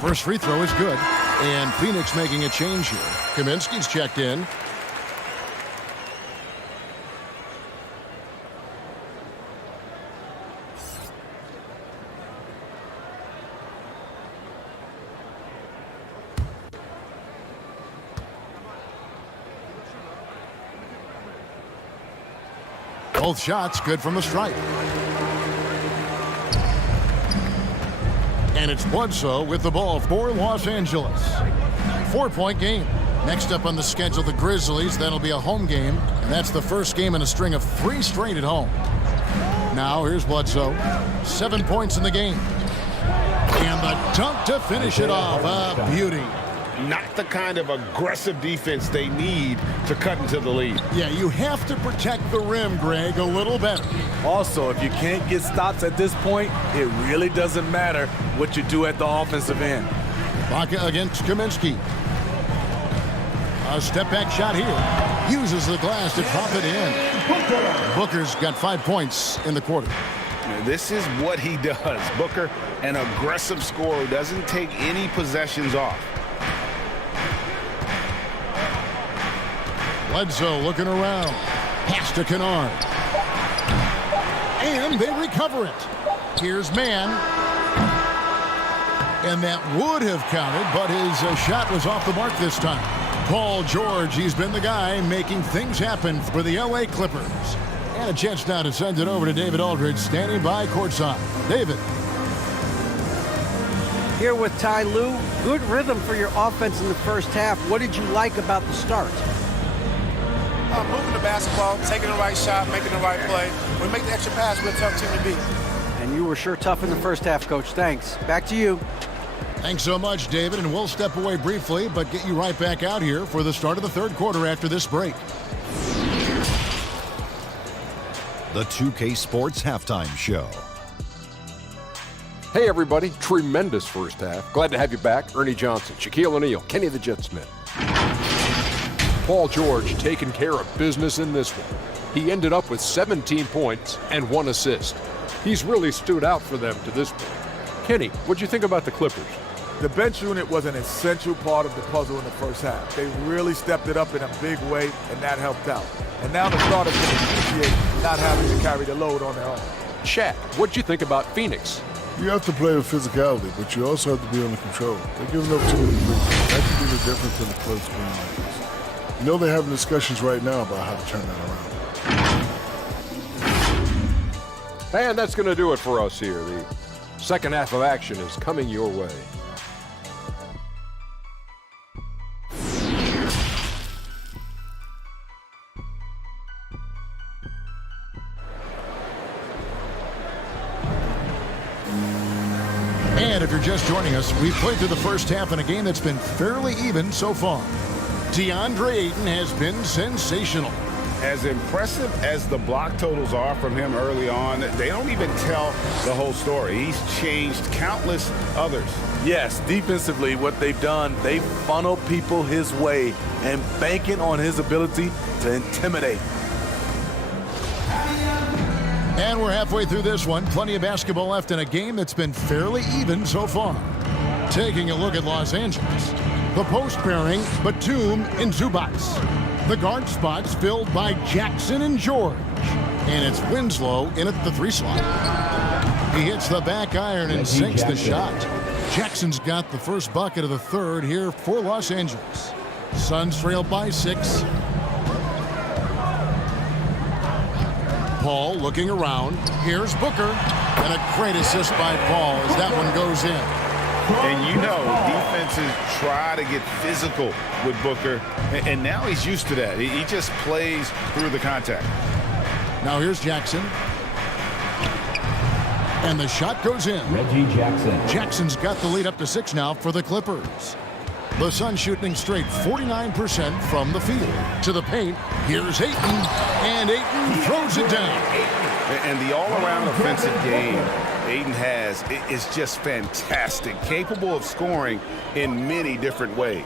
First free throw is good. And Phoenix making a change here. Kaminsky's checked in. Both shots good from the stripe. And it's Bledsoe with the ball for Los Angeles. 4-point game. Next up on the schedule, the Grizzlies. That'll be a home game. And that's the first game in a string of 3 straight at home. Now here's Bledsoe. 7 points in the game. And the dunk to finish it off. A beauty. not the kind of aggressive defense they need to cut into the lead. Yeah, you have to protect the rim, Greg, a little better. Also, if you can't get stops at this point, it really doesn't matter what you do at the offensive end. Baca against Kaminsky. A step-back shot here. Uses the glass to drop it in. Booker's got 5 points in the quarter. This is what he does. Booker, an aggressive scorer who doesn't take any possessions off. Bledsoe looking around. Pass to Kennard. And they recover it. Here's Mann. And that would have counted, but his shot was off the mark this time. Paul George, he's been the guy making things happen for the LA Clippers. And a chance now to send it over to David Aldridge, standing by courtside. David. Here with Ty Lue, good rhythm for your offense in the first half. What did you like about the start? Moving the basketball, taking the right shot, making the right play. When we make the extra pass, we're a tough team to beat. And you were sure tough in the first half, Coach. Thanks. Back to you. Thanks so much, David, and we'll step away briefly, but get you right back out here for the start of the third quarter after this break. The 2K Sports Halftime Show. Hey, everybody. Tremendous first half. Glad to have you back. Ernie Johnson, Shaquille O'Neal, Kenny the Jet Smith. Paul George taking care of business in this one. He ended up with 17 points and 1 assist. He's really stood out for them to this point. Kenny, what'd you think about the Clippers? The bench unit was an essential part of the puzzle in the first half. They really stepped it up in a big way, and that helped out. And now the starters can appreciate not having to carry the load on their own. Shaq, what'd you think about Phoenix? You have to play with physicality, but you also have to be under control. They're giving up too many threes. That could be the difference in the close game like this. You know they're having discussions right now about how to turn that around. And that's going to do it for us here. The second half of action is coming your way. And if you're just joining us, we've played through the first half in a game that's been fairly even so far. DeAndre Ayton has been sensational. As impressive as the block totals are from him early on, they don't even tell the whole story. He's changed countless others. Yes, defensively, what they've done, they funnel people his way and banking on his ability to intimidate. And we're halfway through this one. Plenty of basketball left in a game that's been fairly even so far. Taking a look at Los Angeles. The post pairing, Batum and Zubac. The guard spots filled by Jackson and George. And it's Winslow in at the 3 slot. He hits the back iron and sinks the shot. Jackson's got the first bucket of the third here for Los Angeles. Suns trail by 6. Paul looking around. Here's Booker. And a great assist by Paul as that one goes in. And you know, defenses try to get physical with Booker, and now he's used to that. He just plays through the contact. Now here's Jackson. And the shot goes in. Reggie Jackson. Jackson's got the lead up to 6 now for the Clippers. The Suns shooting straight 49% from the field. To the paint, here's Ayton. And Ayton throws it down. And the all-around offensive game Ayton has is just fantastic, capable of scoring in many different ways.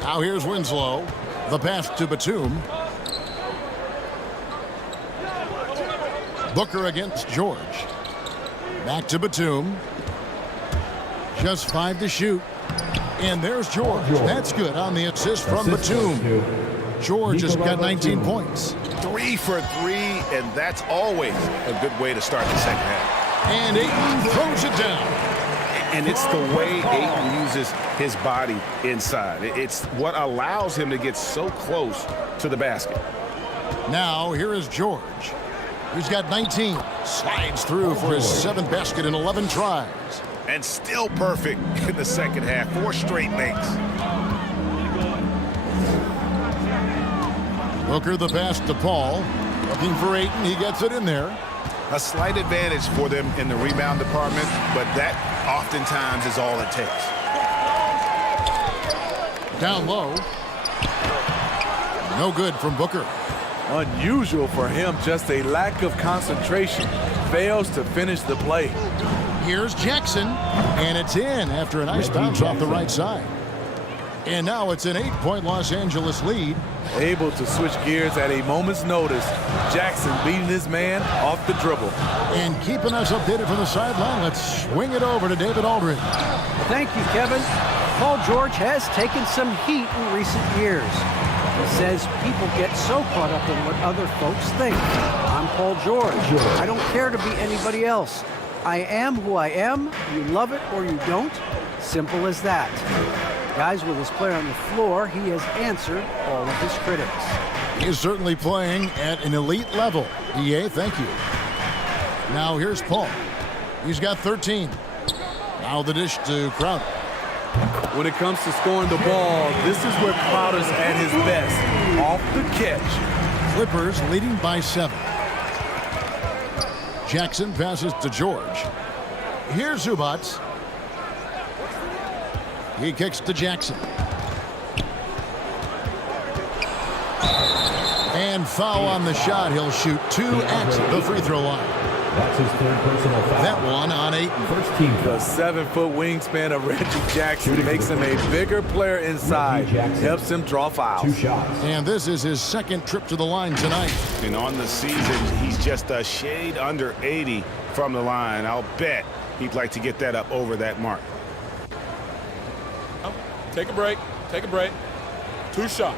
Now here's Winslow. The pass to Batum. Booker against George. Back to Batum. Just 5 to shoot. And there's George. That's good on the assist from Batum. George has got 19 points. 3 for 3, and that's always a good way to start the second half. And Ayton throws it down. And it's the way Ayton uses his body inside. It's what allows him to get so close to the basket. Now here is George. He's got 19. Slides through for his 7th basket in 11 tries. And still perfect in the second half. 4 straight makes. Booker the pass to Paul. Looking for Ayton. He gets it in there. A slight advantage for them in the rebound department, but that oftentimes is all it takes. Down low. No good from Booker. Unusual for him, just a lack of concentration. Fails to finish the play. Here's Jackson, and it's in after a nice bounce off the right side. And now it's an 8-point Los Angeles lead. Able to switch gears at a moment's notice. Jackson beating his man off the dribble. And keeping us updated from the sideline, let's swing it over to David Aldridge. Thank you, Kevin. Paul George has taken some heat in recent years. He says people get so caught up in what other folks think. I'm Paul George. I don't care to be anybody else. I am who I am. You love it or you don't. Simple as that. Guys, with his player on the floor, he has answered all of his critics. He's certainly playing at an elite level. EA, thank you. Now here's Paul. He's got 13. Now the dish to Crowder. When it comes to scoring the ball, this is where Crowder's at his best. Off the catch. Clippers leading by 7. Jackson passes to George. Here's Zubac. He kicks to Jackson. And foul on the shot. He'll shoot 2 at the free throw line. That's his third personal foul. That one on 8. First team The 7-foot wingspan of Reggie Jackson makes him a bigger player inside. Helps him draw fouls. 2 shots. And this is his second trip to the line tonight. And on the season, he's just a shade under 80 from the line. I'll bet he'd like to get that up over that mark. Take a break. Take a break. 2 shots.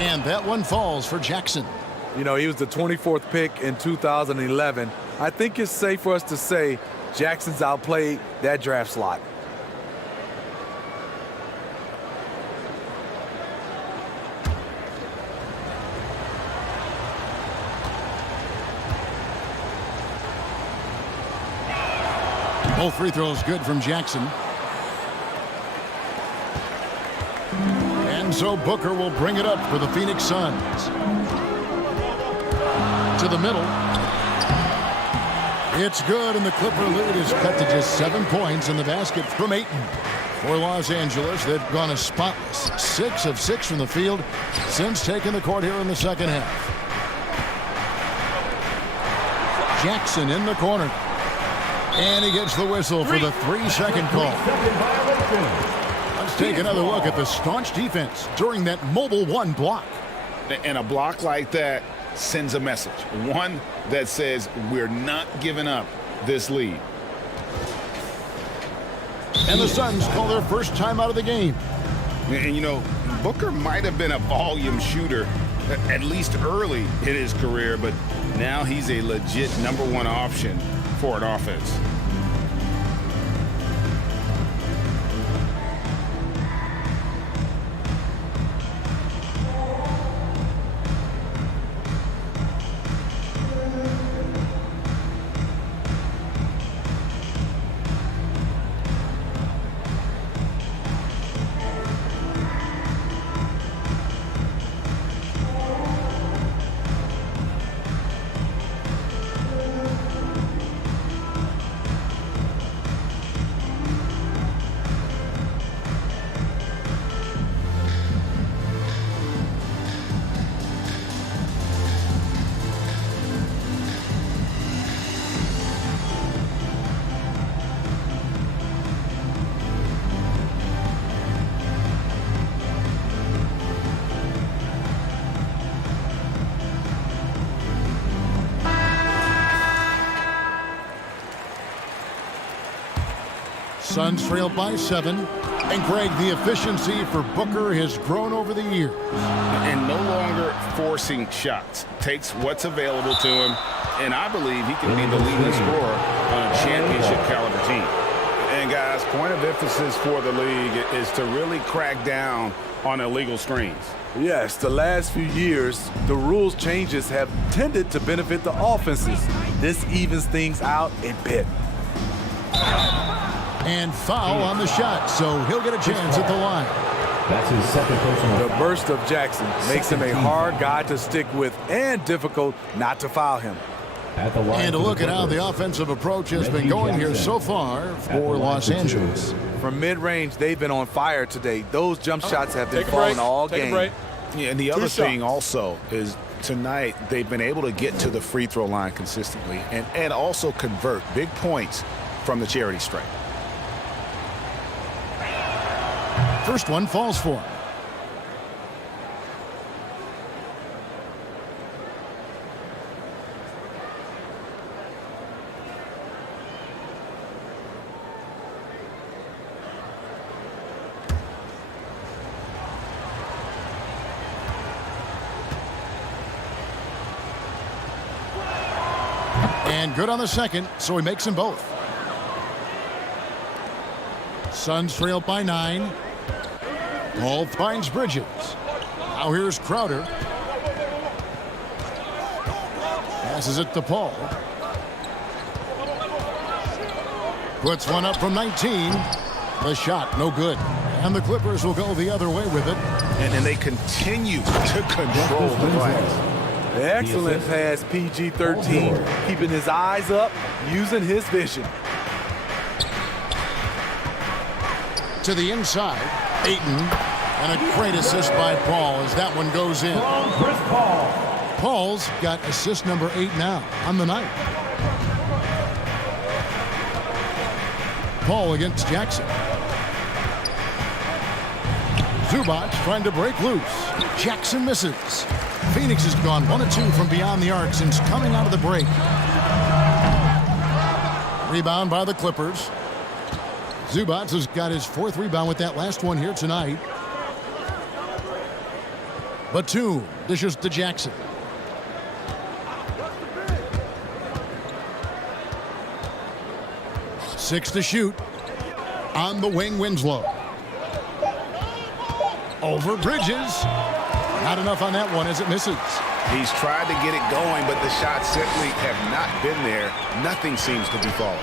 And that one falls for Jackson. You know, he was the 24th pick in 2011. I think it's safe for us to say Jackson's outplayed that draft slot. Both free throws good from Jackson. And so Booker will bring it up for the Phoenix Suns. To the middle. It's good, and the Clipper lead is cut to just 7 points in the basket from Ayton. For Los Angeles, they've gone a spotless 6 of 6 from the field since taking the court here in the second half. Jackson in the corner. And he gets the whistle for the 3-second call. Let's take another look at the staunch defense during that mobile 1 block. And a block like that sends a message. One that says we're not giving up this lead. And the Suns call their first time out of the game. And you know, Booker might have been a volume shooter, at least early in his career, but now he's a legit #1 option for an offense. Suns trail by 7. And Greg, the efficiency for Booker has grown over the years. And no longer forcing shots. Takes what's available to him, and I believe he can be the leading scorer on a championship caliber team. And guys, point of emphasis for the league is to really crack down on illegal screens. Yes, the last few years, the rules changes have tended to benefit the offenses. This evens things out a bit. And foul on the shot, so he'll get a chance at the line. That's his second personal The foul. burst of Jackson makes him a hard guy to stick with and difficult not to foul him. At the line And a for look at how the Clippers, offensive approach has been Reggie going here Jackson. so far At the for line Los for two. Angeles. From mid-range, they've been on fire today. Those jump shots have been Take a falling break. all Take a game. break. Yeah, and the Two other thing shots. also is tonight they've been able to get to the free throw line consistently and also convert big points from the charity stripe. First one falls for him. And good on the second, so he makes them both. Suns trail by 9. Paul finds Bridges. Now here's Crowder. Passes it to Paul. Puts one up from 19. The shot, no good. And the Clippers will go the other way with it. And they continue to control the glass. Excellent pass, PG-13, keeping his eyes up, using his vision. To the inside, Ayton, and a great assist by Paul as that one goes in. From Chris Paul. Paul's got assist number 8 now on the night. Paul against Jackson. Zubac trying to break loose. Jackson misses. Phoenix has gone 1 of 2 from beyond the arc since coming out of the break. Rebound by the Clippers. Zubac has got his 4th rebound with that last one here tonight. Batum dishes to Jackson. Six to shoot. On the wing, Winslow. Over Bridges. Not enough on that one as it misses. He's tried to get it going, but the shots simply have not been there. Nothing seems to be falling.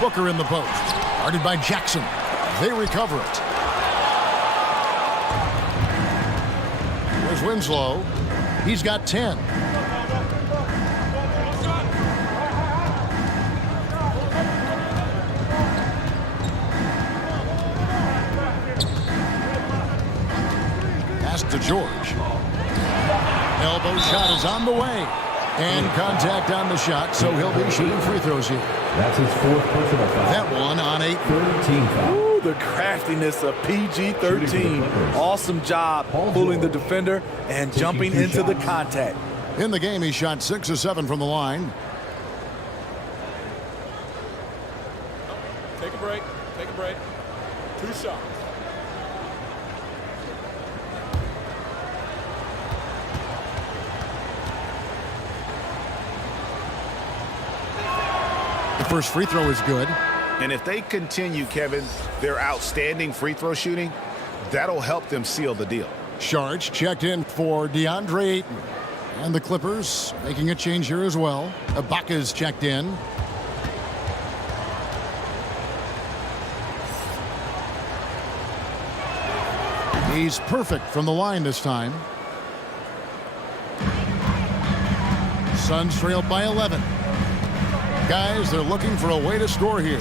Booker in the post. Guarded by Jackson. They recover it. Here's Winslow. He's got 10. Pass to George. Elbow shot is on the way. And contact on the shot, so he'll be shooting free throws here. That's his 4th personal foul. That one on 8. 13 foul. Ooh, the craftiness of PG-13. Awesome job pulling the defender and jumping into the contact. In the game, he shot 6 of 7 from the line. Take a break. Take a break. 2 shots. The first free throw is good. And if they continue, Kevin, their outstanding free throw shooting, that'll help them seal the deal. Sharge checked in for DeAndre Ayton. And the Clippers making a change here as well. Ibaka's checked in. He's perfect from the line this time. Suns trailed by 11. Guys, they're looking for a way to score here.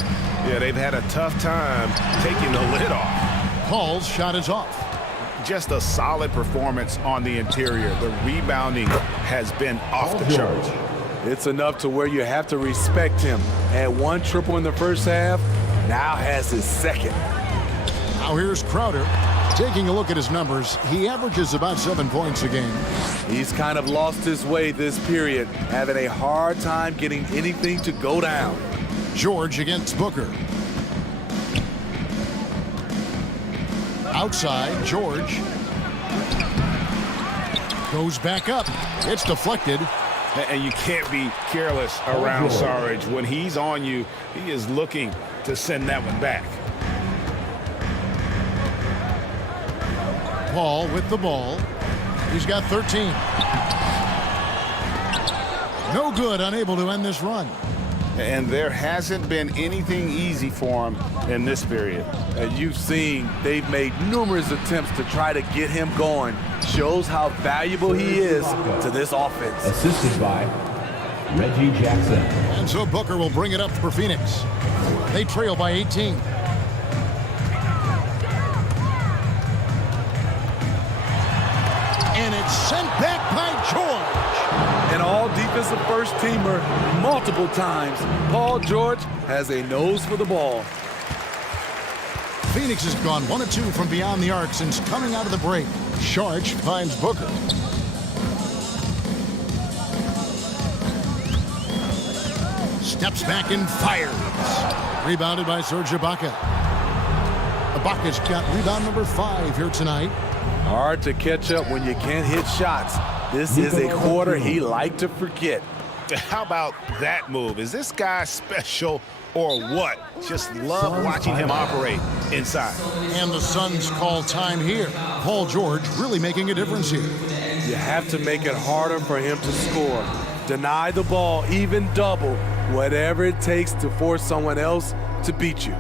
Yeah, they've had a tough time taking the lid off. Paul's shot is off. Just a solid performance on the interior. The rebounding has been off the charts. It's enough to where you have to respect him. Had 1 triple in the first half, now has his 2nd. Now here's Crowder. Taking a look at his numbers, he averages about 7 points a game. He's kind of lost his way this period, having a hard time getting anything to go down. George against Booker. Outside, George. Goes back up. It's deflected. And you can't be careless around Sarge. When he's on you, he is looking to send that one back. Paul with the ball. He's got 13. No good, unable to end this run. And there hasn't been anything easy for him in this period. And you've seen they've made numerous attempts to try to get him going. Shows how valuable he is to this offense. Assisted by Reggie Jackson. And so Booker will bring it up for Phoenix. They trail by 18. And it's sent back by George. An all-defensive first-teamer multiple times. Paul George has a nose for the ball. Phoenix has gone 1 of 2 from beyond the arc since coming out of the break. Sharch finds Booker. Steps back and fires. Rebounded by Serge Ibaka. Ibaka's got rebound number 5 here tonight. Hard to catch up when you can't hit shots. This is a quarter he liked to forget. How about that move? Is this guy special or what? Just love watching him operate inside. And the Suns call time here. Paul George really making a difference here. You have to make it harder for him to score. Deny the ball, even double, whatever it takes to force someone else to beat you.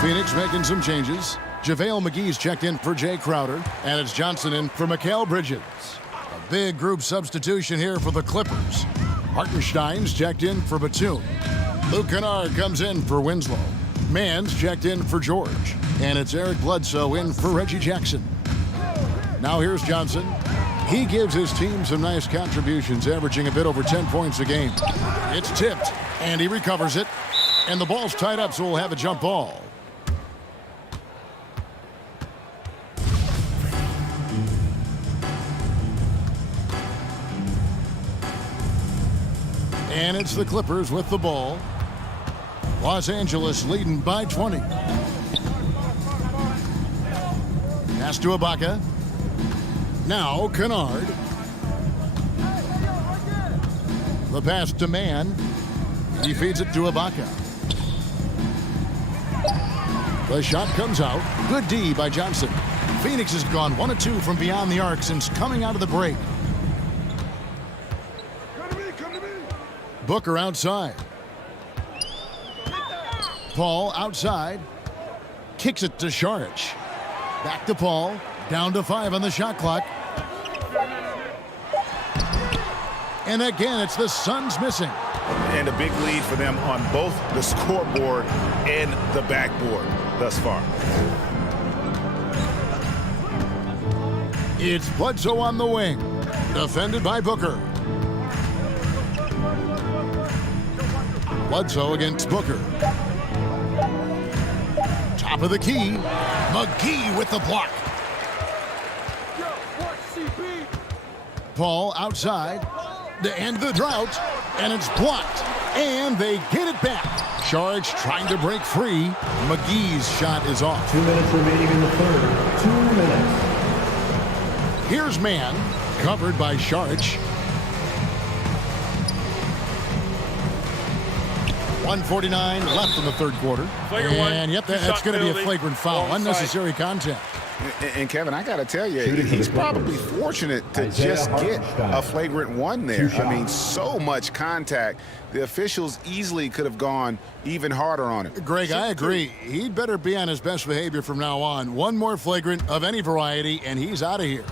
Phoenix making some changes. JaVale McGee's checked in for Jay Crowder, and it's Johnson in for Mikal Bridges. A big group substitution here for the Clippers. Hartenstein's checked in for Batum. Luke Kennard comes in for Winslow. Mann's checked in for George. And it's Eric Bledsoe in for Reggie Jackson. Now here's Johnson. He gives his team some nice contributions, averaging a bit over 10 points a game. It's tipped, and he recovers it. And the ball's tied up, so we'll have a jump ball. And it's the Clippers with the ball. Los Angeles leading by 20. Pass to Ibaka. Now Kennard. The pass to Mann. He feeds it to Ibaka. The shot comes out. Good D by Johnson. Phoenix has gone 1 of 2 from beyond the arc since coming out of the break. Booker outside. Paul outside. Kicks it to Saric. Back to Paul. Down to 5 on the shot clock. And again, it's the Suns missing. And a big lead for them on both the scoreboard and the backboard thus far. It's Bledsoe on the wing. Defended by Booker. Bledsoe against Booker. Top of the key. McGee with the block. Paul outside. To end the drought. And it's blocked. And they get it back. Saric trying to break free. McGee's shot is off. 2 minutes remaining in the third. 2 minutes. Here's Mann. Covered by Saric. 1:49 left in the third quarter. And yep, that's going to be a flagrant foul. Unnecessary contact. And Kevin, I got to tell you, he's probably fortunate to just get a flagrant one there. I mean, so much contact. The officials easily could have gone even harder on him. Greg, I agree. He'd better be on his best behavior from now on. One more flagrant of any variety, and he's out of here.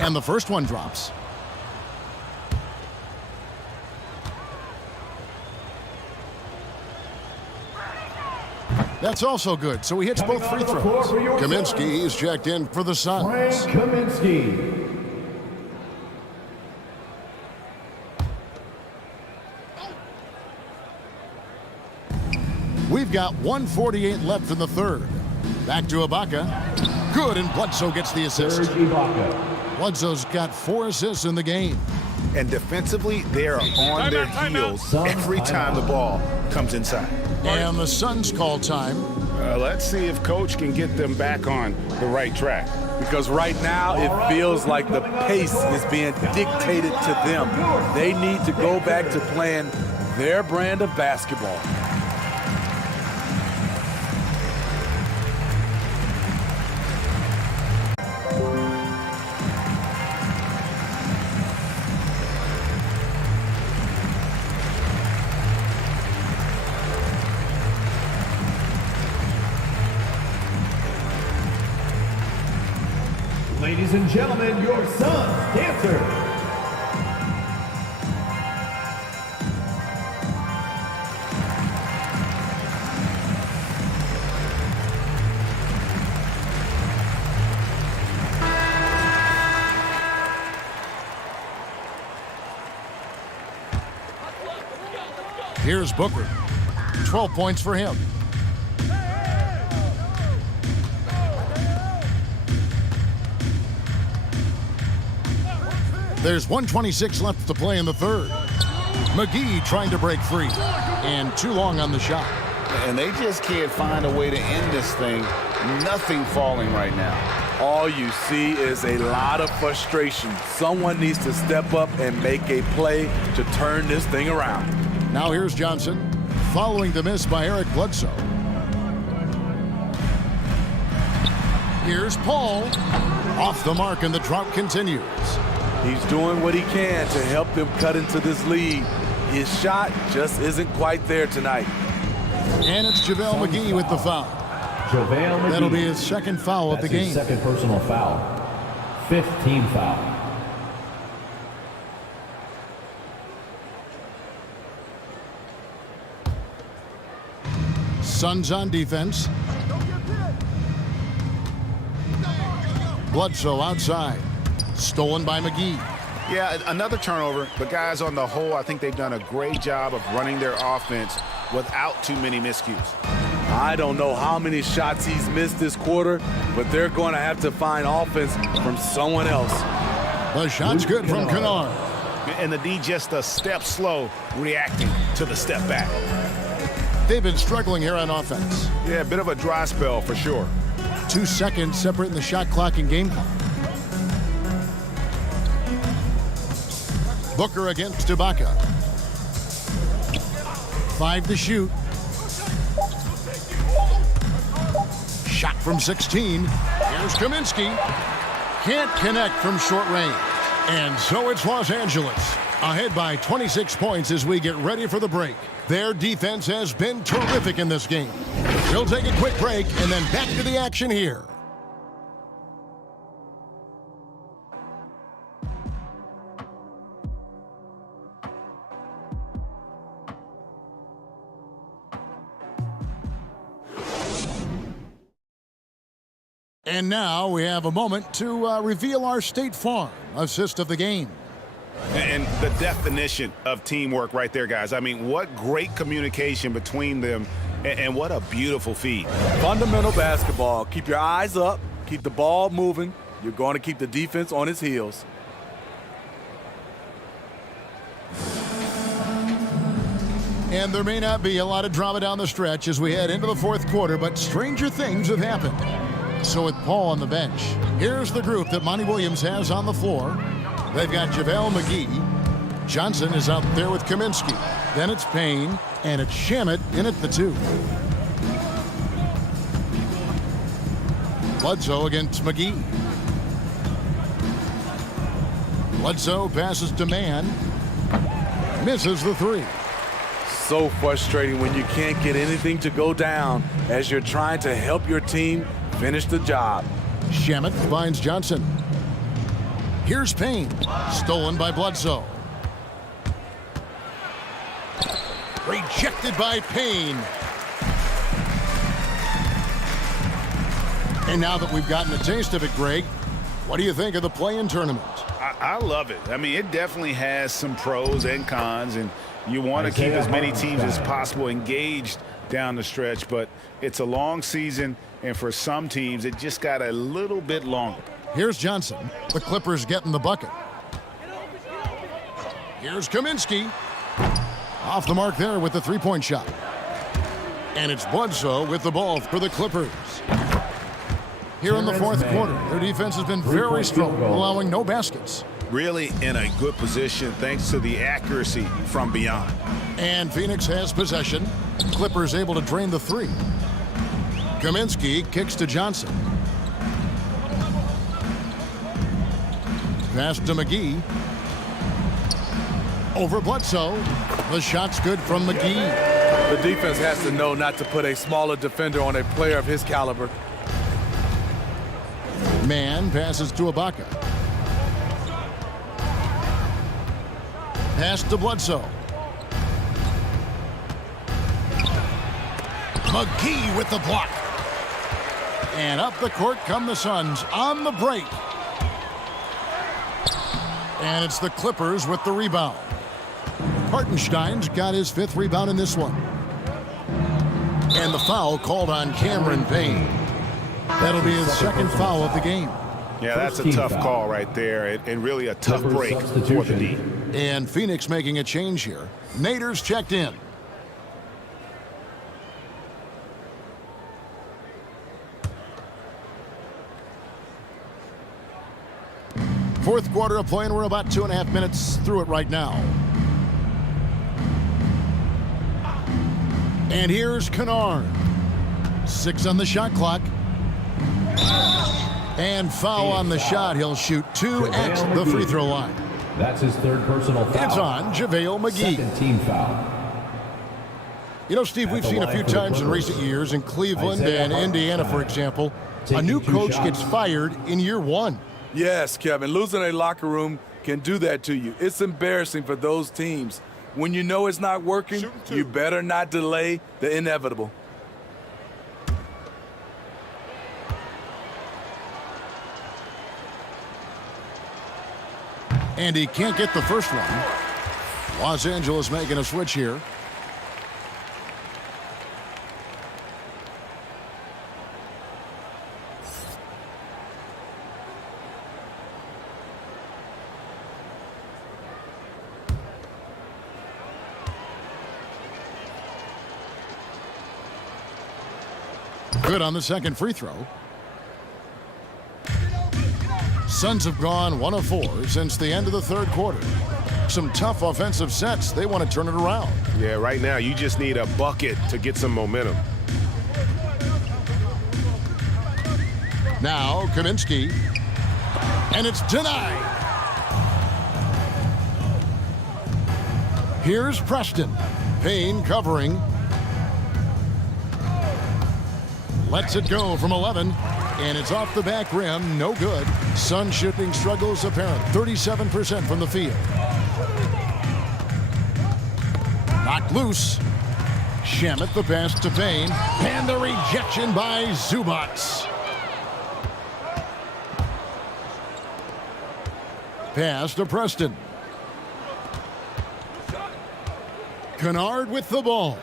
And the first one drops. That's also good, so he hits both free throws. Kaminsky is checked in for the Suns. Frank Kaminsky. We've got 1:48 left in the third. Back to Ibaka. Good, and Bledsoe gets the assist. Serge Ibaka. Bledsoe's got 4 assists in the game. And defensively, they are on their heels every time the ball comes inside. And the Suns call time. Let's see if Coach can get them back on the right track. Because right now it feels like the pace is being dictated to them. They need to go back to playing their brand of basketball. Ladies and gentlemen, your Suns dancer. Here's Booker. 12 points for him. There's 1:26 left to play in the third. McGee trying to break free, and too long on the shot. And they just can't find a way to end this thing. Nothing falling right now. All you see is a lot of frustration. Someone needs to step up and make a play to turn this thing around. Now here's Johnson, following the miss by Eric Bledsoe. Here's Paul. Off the mark, and the drought continues. He's doing what he can to help them cut into this lead. His shot just isn't quite there tonight. And it's JaVale McGee with the foul. JaVale McGee. That'll be his second foul of the game. His second personal foul. 5th team foul. Suns on defense. Bledsoe outside. Stolen by McGee. Yeah, another turnover, but guys, on the whole, I think they've done a great job of running their offense without too many miscues. I don't know how many shots he's missed this quarter, but they're going to have to find offense from someone else. The shot's good from Kennard. And the D just a step slow reacting to the step back. They've been struggling here on offense. Yeah, a bit of a dry spell for sure. 2 seconds separating the shot clock and game clock. Booker against Ibaka. 5 to shoot. Shot from 16. Here's Kaminsky. Can't connect from short range. And so it's Los Angeles, ahead by 26 points as we get ready for the break. Their defense has been terrific in this game. We'll take a quick break and then back to the action here. And now we have a moment to reveal our State Farm assist of the game. And the definition of teamwork right there, guys. I mean, what great communication between them, and what a beautiful feed. Fundamental basketball. Keep your eyes up. Keep the ball moving. You're going to keep the defense on its heels. And there may not be a lot of drama down the stretch as we head into the fourth quarter, but stranger things have happened. So with Paul on the bench, here's the group that Monty Williams has on the floor. They've got JaVale McGee. Johnson is out there with Kaminsky. Then it's Payne, and it's Shamet in at the 2. Bledsoe against McGee. Bledsoe passes to Mann. Misses the 3. So frustrating when you can't get anything to go down as you're trying to help your team finish the job. Shamet finds Johnson. Here's Payne. Stolen by Bledsoe. Rejected by Payne. And now that we've gotten a taste of it, Greg, what do you think of the play-in tournament? I love it. I mean, it definitely has some pros and cons, and you want to keep as many teams as possible engaged down the stretch, but it's a long season, and for some teams, it just got a little bit longer. Here's Johnson. The Clippers getting the bucket. Here's Kaminsky. Off the mark there with the three-point shot. And it's Bledsoe with the ball for the Clippers. Here in the fourth quarter, their defense has been very strong, allowing no baskets. Really in a good position thanks to the accuracy from beyond. And Phoenix has possession. Clippers able to drain the three. Kaminsky kicks to Johnson. Pass to McGee. Over Bledsoe. The shot's good from McGee. The defense has to know not to put a smaller defender on a player of his caliber. Man passes to Ibaka. Pass to Bledsoe. McGee with the block. And up the court come the Suns on the break. And it's the Clippers with the rebound. Hartenstein's got his fifth rebound in this one. And the foul called on Cameron Payne. That'll be his second foul of the game. Yeah, that's a tough call right there, and really a tough break for the D. And Phoenix making a change here. Nader's checked in. Fourth quarter of play, and we're about 2.5 minutes through it right now. And here's Kennard. 6 on the shot clock. And foul on the shot. He'll shoot 2 at the free throw line. That's his third personal foul. It's on JaVale McGee. Second team foul. You know, Steve, we've seen a few times in recent years in Cleveland and Indiana, for example, a new coach gets fired in year 1. Yes, Kevin, losing a locker room can do that to you. It's embarrassing for those teams. When you know it's not working, you better not delay the inevitable. And he can't get the first one. Los Angeles making a switch here. Good on the second free throw. Suns have gone 1 of 4 since the end of the third quarter. Some tough offensive sets. They want to turn it around. Yeah, right now you just need a bucket to get some momentum. Now Kaminsky. And it's denied. Here's Preston. Payne covering. Lets it go from 11. And it's off the back rim, no good. Sun shooting struggles apparent, 37% from the field. Knocked loose. Shamet the pass to Payne. And the rejection by Zubac. Pass to Preston. Kennard with the ball.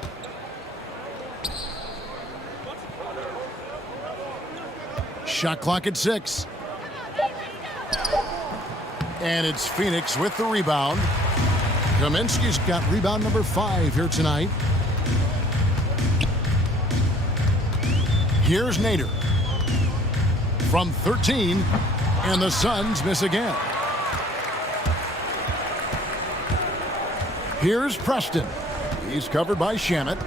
Shot clock at 6. And it's Phoenix with the rebound. Kaminsky's got rebound number 5 here tonight. Here's Nader. From 13. And the Suns miss again. Here's Preston. He's covered by Shamet.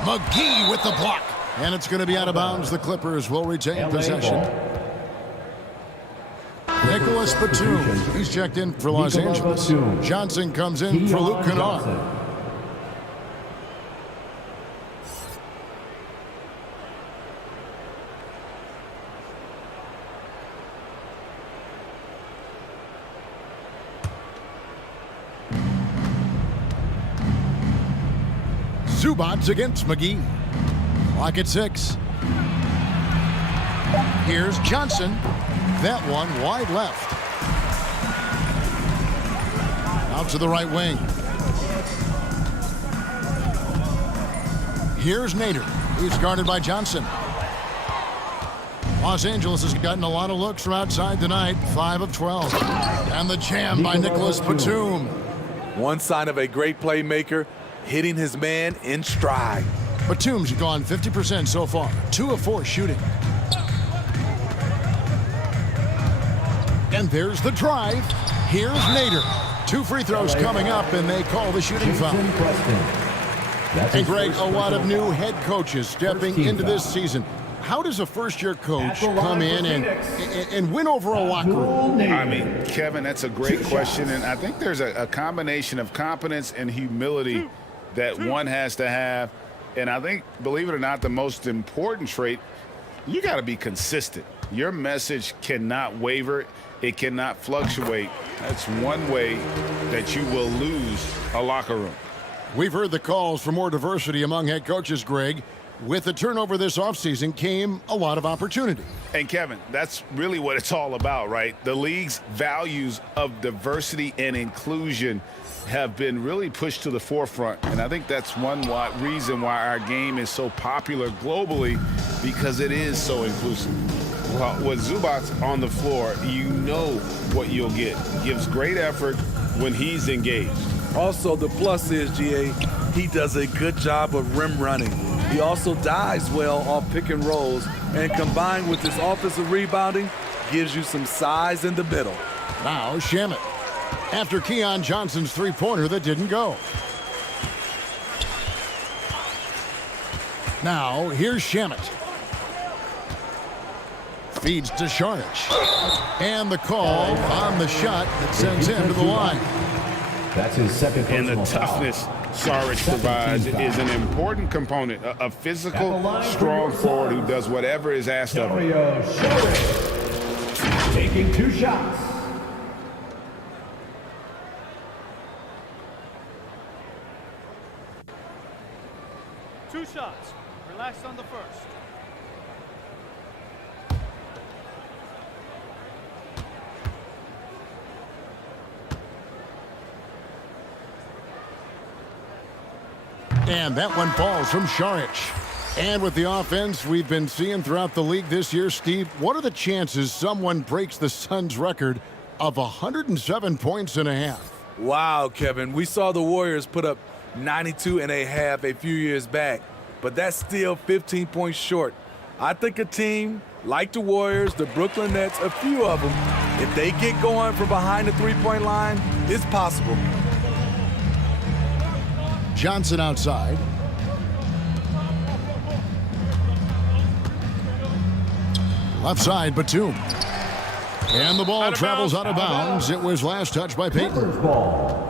McGee with the block. And it's going to be out of bounds. The Clippers will retain possession. Nicholas Batum. He's checked in for Los Angeles. Johnson comes in for Luke Kennard. Zubac against McGee. Clock at 6. Here's Johnson. That one wide left. Out to the right wing. Here's Nader. He's guarded by Johnson. Los Angeles has gotten a lot of looks from outside tonight. 5 of 12. And the jam by Nicholas Batum. One sign of a great playmaker, hitting his man in stride. Batum's gone 50% so far. 2 of 4 shooting. And there's the drive. Here's Nader. 2 free throws coming up, and they call the shooting foul. And Greg, a lot of new head coaches stepping into this season. How does a first-year coach come in and win over a locker room? I mean, Kevin, that's a great question, and I think there's a combination of competence and humility that one has to have. And I think, believe it or not, the most important trait, you got to be consistent. Your message cannot waver. It cannot fluctuate. That's one way that you will lose a locker room. We've heard the calls for more diversity among head coaches, Greg. With the turnover this offseason came a lot of opportunity. And Kevin, that's really what it's all about, right? The league's values of diversity and inclusion have been really pushed to the forefront. And I think that's one reason why our game is so popular globally, because it is so inclusive. Well, with Zubac on the floor, you know what you'll get. Gives great effort when he's engaged. Also, the plus is, GA, he does a good job of rim running. He also dives well off pick and rolls, and combined with his offensive rebounding, gives you some size in the middle. Now Shamet, after Keon Johnson's three-pointer that didn't go. Now here's Shamet. Feeds to Šarić. And the call on the shot that sends him to the line. That's his second And the personal foul. toughness Šarić provides is an important component. A physical, strong forward who does whatever is asked of him. Dario Šarić taking 2 shots. Two shots. Relax on the first. And that one falls from Šarić. And with the offense we've been seeing throughout the league this year, Steve, what are the chances someone breaks the Suns' record of 107 points and a half? Wow, Kevin. We saw the Warriors put up 92 and a half a few years back, but that's still 15 points short. I think a team like the Warriors, the Brooklyn Nets, a few of them, if they get going from behind the three-point line, it's possible. Johnson outside. Left side, Batum. And the ball travels out of bounds. It was last touched by Payton. Ball.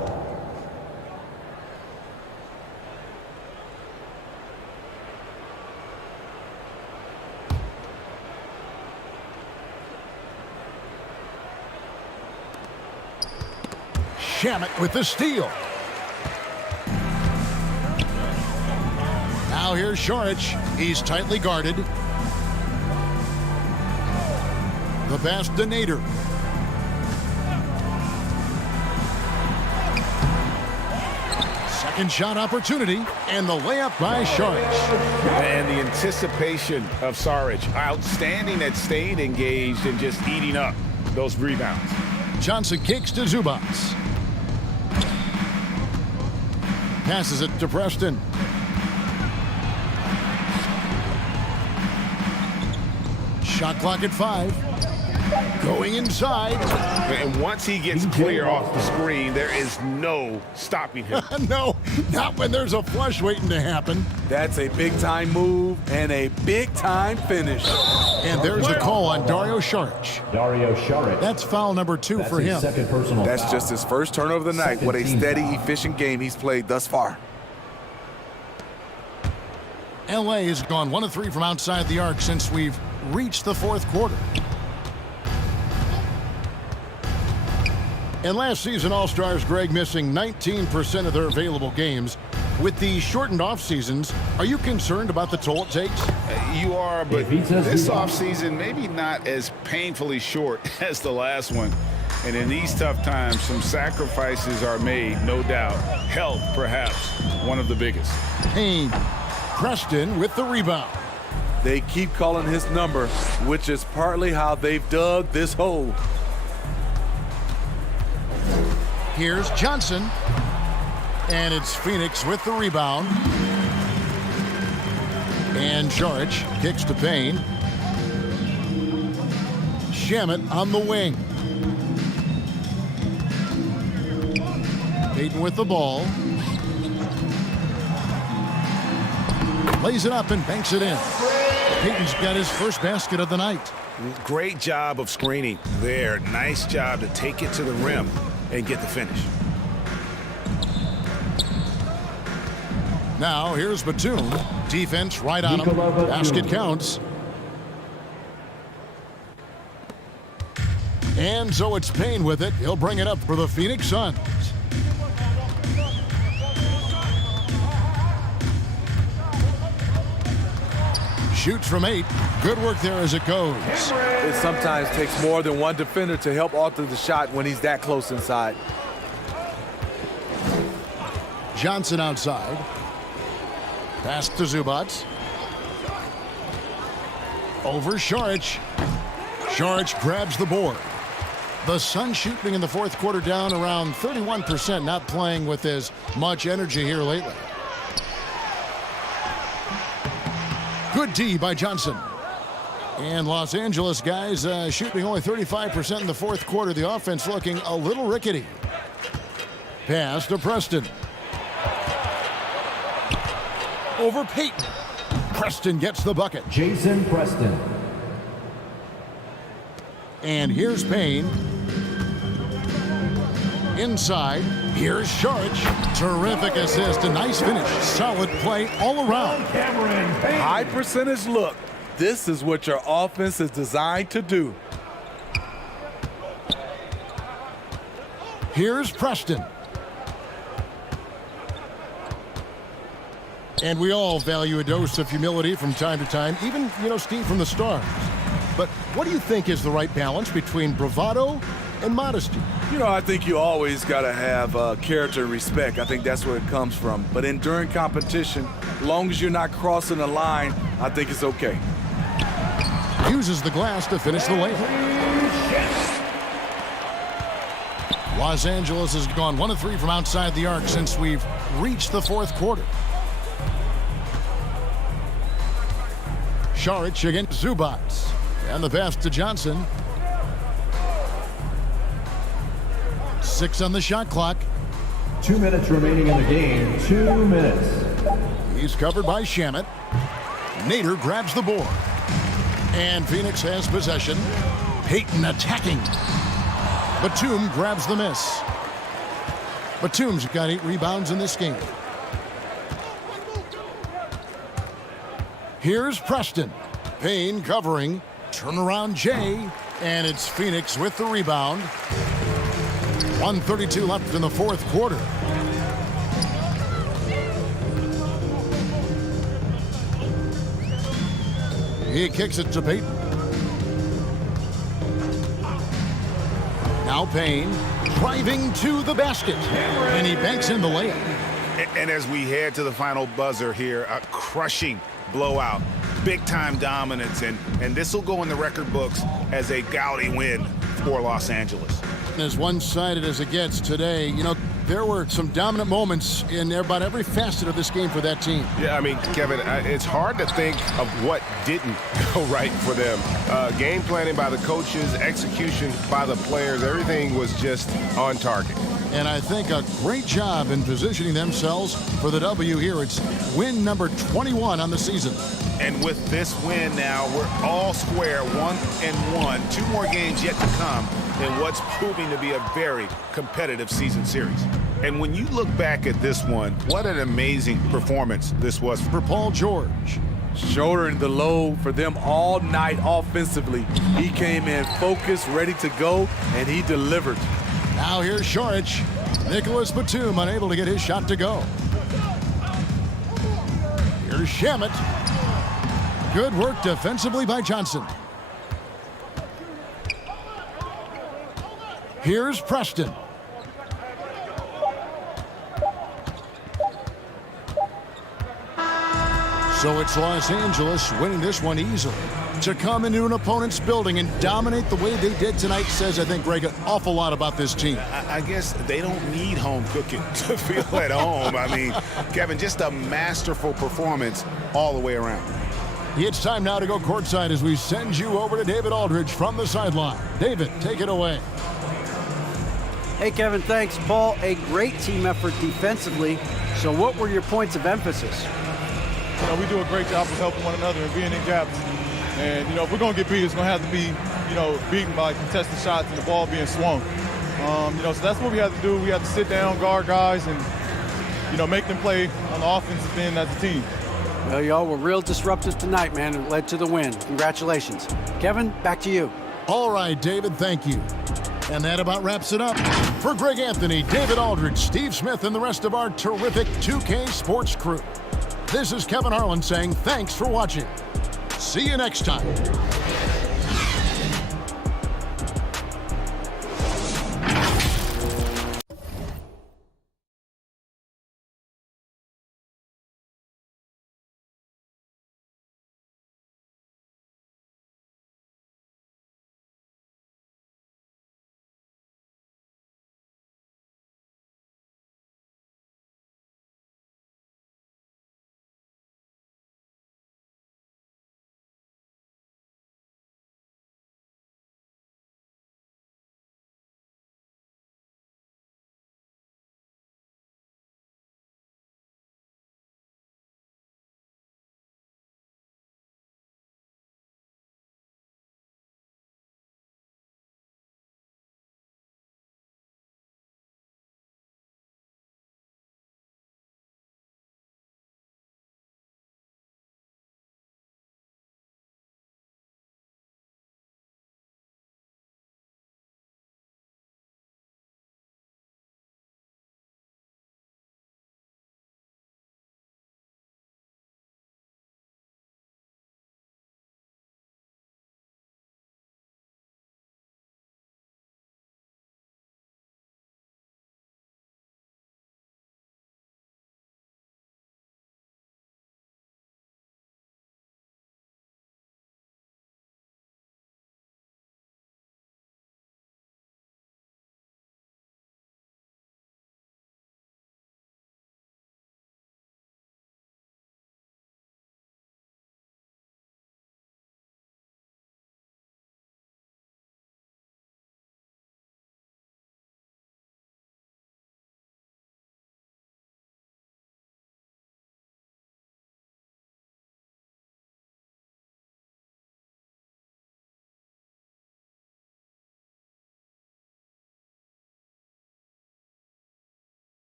Shamet with the steal. Now here's Šarić. He's tightly guarded. The pass to Nader. Second shot opportunity, and the layup by Šarić. And the anticipation of Šarić, outstanding at staying engaged and just eating up those rebounds. Johnson kicks to Zubac. Passes it to Preston. Shot clock at 5. Going inside. And once he gets clear off the screen, there is no stopping him. No, not when there's a flush waiting to happen. That's a big-time move and a big-time finish. And there's the call on Dario Šarić. Dario Šarić. That's foul number 2 That's for his him. second personal That's foul. just his first turnover of the night. What a steady, efficient game he's played thus far. LA has gone 1 of 3 from outside the arc since we've reached the fourth quarter. And last season, All-Stars Greg missing 19% of their available games. With the shortened off seasons, are you concerned about the toll it takes? You are, but this offseason maybe not as painfully short as the last one. And in these tough times, some sacrifices are made, no doubt. Health, perhaps, one of the biggest. Payne. Preston with the rebound. They keep calling his number, which is partly how they've dug this hole. Here's Johnson. And it's Phoenix with the rebound. And Saric kicks to Payne. Shamet on the wing. Payton with the ball. Lays it up and banks it in. Payton's got his first basket of the night. Great job of screening there. Nice job to take it to the rim and get the finish. Now here's Batum. Defense right on him. Basket counts. And so it's Payne with it. He'll bring it up for the Phoenix Suns. Shoots from 8. Good work there as it goes. It sometimes takes more than one defender to help alter the shot when he's that close inside. Johnson outside. Pass to Zubac. Over Saric. Saric grabs the board. The Suns shooting in the fourth quarter down around 31%, not playing with as much energy here lately. Good D by Johnson. And Los Angeles guys shooting only 35% in the fourth quarter. The offense looking a little rickety. Pass to Preston. Over Payton. Preston gets the bucket. Jason Preston. And here's Payne. Inside. Here's Saric. Terrific assist. A nice finish. Solid play all around. High percentage look. This is what your offense is designed to do. Here's Preston. And we all value a dose of humility from time to time, even, Steve, from the stars. But what do you think is the right balance between bravado and modesty? I think you always got to have character and respect. I think that's where it comes from. But during competition, as long as you're not crossing the line, I think it's okay. Uses the glass to finish the layup. Los Angeles has gone 1 of 3 from outside the arc since we've reached the fourth quarter. Saric against Zubac. And the pass to Johnson. 6 on the shot clock. 2 minutes remaining in the game. 2 minutes. He's covered by Shamet. Nader grabs the board. And Phoenix has possession. Payton attacking. Batum grabs the miss. Batum's got 8 rebounds in this game. Here's Preston. Payne covering. Turnaround Jay. And it's Phoenix with the rebound. 1:32 left in the fourth quarter. He kicks it to Payton. Now Payne driving to the basket. And he banks in the layup. And as we head to the final buzzer here, a crushing blowout. Big-time dominance, and this will go in the record books as a gaudy win for Los Angeles. As one-sided as it gets today, there were some dominant moments in about every facet of this game for that team. Yeah, I mean, Kevin, it's hard to think of what didn't go right for them. Game planning by the coaches, execution by the players, everything was just on target. And I think a great job in positioning themselves for the W here. It's win number 21 on the season. And with this win now, we're all square, 1-1. 2 more games yet to come in what's proving to be a very competitive season series. And when you look back at this one, what an amazing performance this was for Paul George. Shouldering the load for them all night offensively. He came in focused, ready to go, and he delivered. Now here's Saric. Nicholas Batum unable to get his shot to go. Here's Shamet. Good work defensively by Johnson. Here's Preston. So it's Los Angeles winning this one easily. To come into an opponent's building and dominate the way they did tonight says, I think, Greg, an awful lot about this team. I guess they don't need home cooking to feel at home. I mean, Kevin, just a masterful performance all the way around. It's time now to go courtside as we send you over to David Aldridge from the sideline. David, take it away. Hey, Kevin, thanks. Paul, a great team effort defensively. So what were your points of emphasis? You know, we do a great job of helping one another and being in gaps. And, you know, if we're going to get beat, it's going to have to be, you know, beaten by contested shots and the ball being swung. You know, so that's what we have to do. We have to sit down, guard guys, and, you know, make them play on the offensive end as a team. Well, y'all were real disruptive tonight, man, and it led to the win. Congratulations. Kevin, back to you. All right, David, thank you. And that about wraps it up. For Greg Anthony, David Aldridge, Steve Smith, and the rest of our terrific 2K Sports crew, this is Kevin Harlan saying thanks for watching. See you next time.